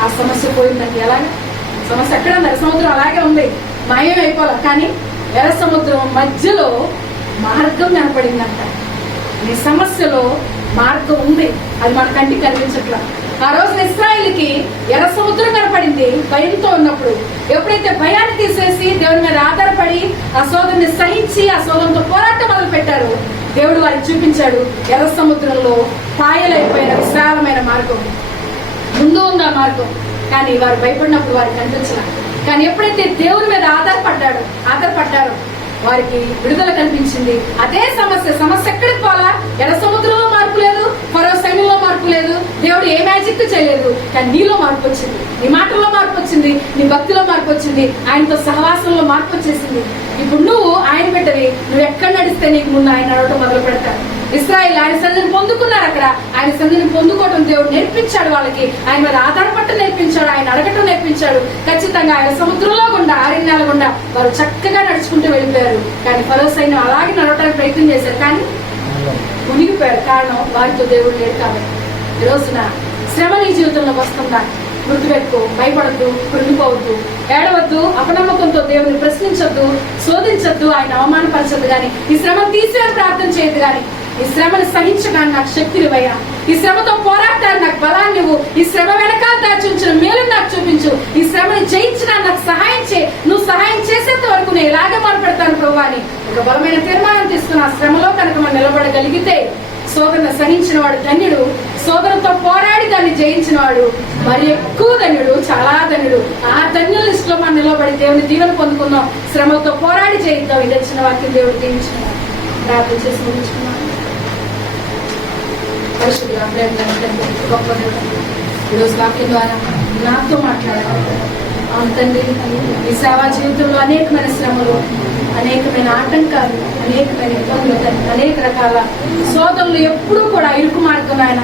ఆ సమస్య పోయిందండి. ఎలాగా? సమస్య ఎక్కడ ఉంది? సముద్రం అలాగే ఉంది, మాయం అయిపోవాలి. కానీ ఎర్ర సముద్రం మధ్యలో మార్గం కనపడిందంట. నీ సమస్యలో మార్గం ఉంది, అది మన కంటికి కనిపించట్లా. ఆ రోజు ఇశ్రాయేలుకి ఎర్ర సముద్రం కనపడింది భయంతో ఉన్నప్పుడు. ఎప్పుడైతే భయాన్ని తీసేసి దేవుని మీద ఆధారపడి ఆ శోధనని సహించి ఆ శోధనతో పోరాటం మొదలు పెట్టారు, దేవుడు వారికి చూపించాడు ఎర్ర సముద్రంలో పాయలైపోయిన విశాలమైన మార్గం. ముందు ఉంది ఆ మార్గం, కానీ వారు భయపడినప్పుడు వారికి కనిపించలే. కానీ ఎప్పుడైతే దేవుని మీద ఆధారపడ్డారో వారికి విడుదల కనిపించింది. అదే సమస్య ఎక్కడికి పోలా? ఎర్ర సముద్రంలో మార్పు లేదు, ఫరో సైన్యంలో మార్పు లేదు, దేవుడు ఏ మ్యాజిక్ చేయలేదు. కానీ నీలో మార్పు వచ్చింది, నీ మాటల్లో మార్పు వచ్చింది, నీ భక్తిలో మార్పు వచ్చింది, ఆయనతో సహవాసంలో మార్పు వచ్చేసింది. ఇప్పుడు నువ్వు ఆయన బిడ్డవి, నువ్వు ఎక్కడ నడిస్తే నీకు ముందు ఆయన నడవటం మొదలు పెడతాడు. ఇశ్రాయేలు ఆయన సన్నిధిని పొందుకున్నారు. అక్కడ ఆయన సన్నిధిని పొందుకోవడం దేవుడు నేర్పించాడు వాళ్ళకి. ఆయన మీద ఆధారపడటం నేర్పించాడు, ఆయన అడగటం నేర్పించాడు. ఖచ్చితంగా ఆయన సముద్రంలో గుండా అరణ్యాల గుండా వారు చక్కగా నడుచుకుంటూ వెళ్ళిపోయారు. కానీ ఫరో సైన్యం అలాగే నడవడానికి ప్రయత్నం చేశారు, కానీ మునిగిపోయారు. కారణం వారితో దేవుడు లేడు కాబట్టి. ఈ రోజున శ్రమ నీ జీవితంలోకి వస్తుందా? గుర్తుపెట్టుకో, భయపడద్దు, కృంగిపోవద్దు, ఏడవద్దు, అపనమ్మకంతో దేవుని ప్రశ్నించొద్దు, శోధించొద్దు, ఆయన అవమానపరచద్దు. గాని ఈ శ్రమ తీసేని ప్రార్థన చేయద్దు. గాని ఈ శ్రమను సహించడానికి నాకు శక్తినివయ్యా, ఈ శ్రమతో పోరాటానికి నాకు బలాన్ని ఇవ్వు, ఈ శ్రమ వెనకాల దాచి ఉంచిన మేలు నాకు చూపించు, ఈ శ్రమను జయించడానికి నాకు సహాయం చేయి, నువ్వు సహాయం చేసేంత వరకు నేను ఇలాగే మొదలుపెడతాను ప్రభు అని ఒక బలమైన తీర్మానం తీసుకున్న ఆ శ్రమలో కనుక మనం నిలబడగలిగితే శోధన సహించిన వాడు ధన్యుడు, శోధనతో పోరాడి దాన్ని జయించిన వాడు మరి ఎక్కువ ధన్యుడు, చాలా ధన్యుడు. ఆ ధన్యుల లిస్ట్ లో మనం నిలబడి దేవుని దీవెన పొందుకుందాం, శ్రమతో పోరాడి జయిద్దాం. ఇది వచ్చిన వాక్యం దేవుడు దీవించిన ప్రార్థన చేసి ముగించుకున్నాం. పరిశుద్ధుడా, గొప్ప ఈరోజు వాక్యం ద్వారా నాతో మాట్లాడాలి. అవును తండ్రి, ఈ సేవా జీవితంలో అనేకమైన శ్రమలు, అనేకమైన ఆటంకాలు, అనేకమైన ఇబ్బందులు, అనేక రకాల శోధనలు ఎప్పుడూ కూడా ఇరుకు మార్గం ఆయన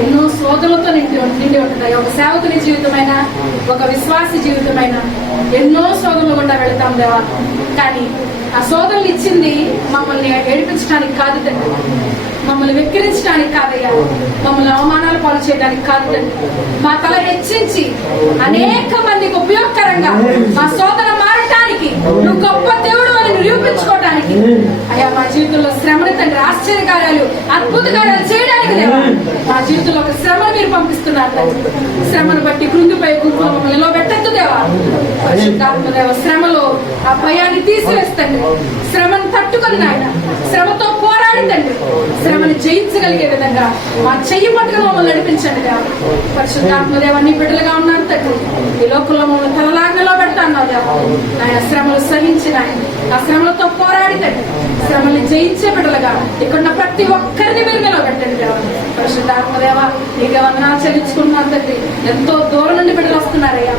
ఎన్నో శోధనలతో నిండి ఉంటున్నాయి. ఒక సేవకుని జీవితమైనా, ఒక విశ్వాస జీవితమైనా ఎన్నో శోధనలు గుండా వెళతాం దేవా. కానీ ఆ శోధనలు ఇచ్చింది మమ్మల్ని ఏడిపించడానికి కాదు తండ్రి, మమ్మల్ని వెక్కిరించడానికి కాదయ్యా, మమ్మల్ని అవమానాలు పాలు చేయడానికి కాదు తండ్రి. మా తల హెచ్చించి అనేక మందికి ఉపయోగకరంగా మా శోధన మారటానికి, నువ్వు గొప్ప దేవుడు అని నిరూపించుకోవడానికి అయ్యా మా జీవితంలో శ్రమని తండ్రి ఆశ్చర్యకార్యాలు, అద్భుత కార్యాలు చేయడానికి లేవా మా జీవితంలో ఒక శ్రమను మీరు పంపిస్తున్నారు తండ్రి. శ్రమను బట్టి కృంగిపోయి గుంపులో మమ్మల్ని నిలబెట్టద్దు దేవా. పరిశుద్ధాత్మదేవ, శ్రమలో ఆ భయాన్ని తీసివేస్తండి, శ్రమను తట్టుకొని నాయన, శ్రమతో పోరాడి తండ్రి, శ్రమని జయించగలిగే విధంగా మా చెయ్యి పట్టుకుని మమ్మల్ని నడిపించండి దేవా. పరిశుద్ధాత్మదేవ, నీ బిడ్డలుగా ఉన్నారు తండ్రి, ఈ లోకంలో మమ్మల్ని తలలాగ్నలో పెడతా అన్నావు దేవా. ఆయన శ్రమలు సహించిన ఆ శ్రమలతో పోరాడి తండ్రి, శ్రమల్ని జయించే బిడ్డలుగా ఇక్కడ ప్రతి ఒక్కరిని మీరు నిలబెట్టండి దేవా. పరిశుద్ధాత్మదేవ, నీకే వందనాలు చెల్లించుకుంటున్నాను తండ్రి. ఎంతో దూరం నుండి బిడ్డలు వస్తున్నారయ్యా,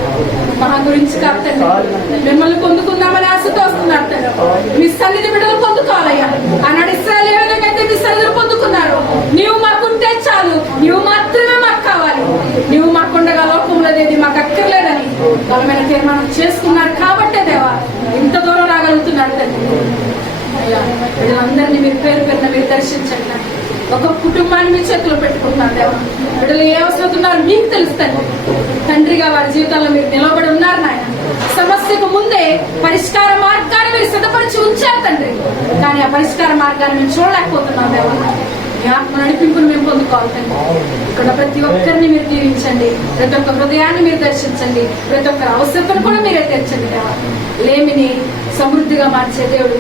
మా గురించి కాదు తండ్రి, మిమ్మల్ని పొందుకుందామని ఆశతో వస్తున్నారు తండ్రి. మీ సన్నిధి బిడ్డలు పొందుకోవాలయ్యా. ఆనాడు ఇశ్రాయేలు ఏ విధంగా అయితే మీ సన్నిధిని పొందుకున్నారు, నీవు మాకుంటే చాలు, నీవు మాత్రమే మాకు కావాలి, నీవు మాకుండగా లోకంలో ఏది మాకు అక్కర్లేదని బలమైన తీర్మానం చేసుకున్నారు. కాబట్టే దేవా ఇంత దూరం రాగలుగుతున్నారు తండ్రి. అయ్యా వీళ్ళందరినీ మీరు పేరు పేరున మీరు దర్శించండి. ఒక కుటుంబాన్ని మీ చేతిలో పెట్టుకుంటున్నారు దేవా. బిడ్డలు ఏ అవసరం ఉన్నారో మీకు తెలుస్తుంది తండ్రిగా, వారి జీవితాల్లో మీరు నిలబడి ఉన్నారు నాయన. సమస్యకు ముందే పరిష్కార మార్గాన్ని మీరు సిద్ధపరిచి ఉంచారు తండ్రి. కానీ ఆ పరిష్కార మార్గాన్ని మేము చూడలేకపోతున్నాం దేవా. మీ ఆత్మ నడిపింపును మేము పొందుకోవాలి తండ్రి. ఇక్కడ ప్రతి ఒక్కరిని మీరు దీవించండి, ప్రతి ఒక్క హృదయాన్ని మీరు దర్శించండి, ప్రతి ఒక్కరి అవసరతను కూడా మీరే తెచ్చండి దేవా. లేమిని సమృద్ధిగా మార్చే దేవుడు,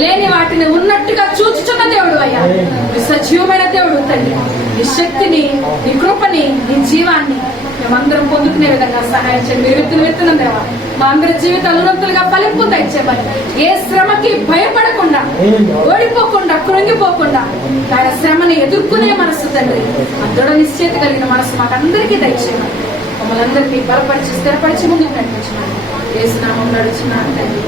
లేని వాటిని ఉన్నట్టుగా చూచుచున్న దేవుడు అయ్యా. సజీవమైన దేవుడు తండ్రి. నీ శక్తిని, నీ కృపని, నీ జీవాన్ని మేమందరం పొందుకునే విధంగా సహాయం చేయండి. మీరు విత్తనం దేవా, మా అందరి జీవితాలు ఉన్నతులుగా ఫలింపు తెచ్చేమని, ఏ శ్రమకి భయపడకుండా, ఓడిపోకుండా, కృంగిపోకుండా ఆయన శ్రమని ఎదుర్కొనే మనసు తండ్రి, ఆ దృఢ నిశ్చయిత కలిగిన మనసు మాకందరికీ దయచేయమని, మమ్మల్ని అందరినీ బలపరిచి స్థిరపరిచి ముందుకు నడిపించమని యేసు నామములో అడుగుచున్నాను తండ్రి.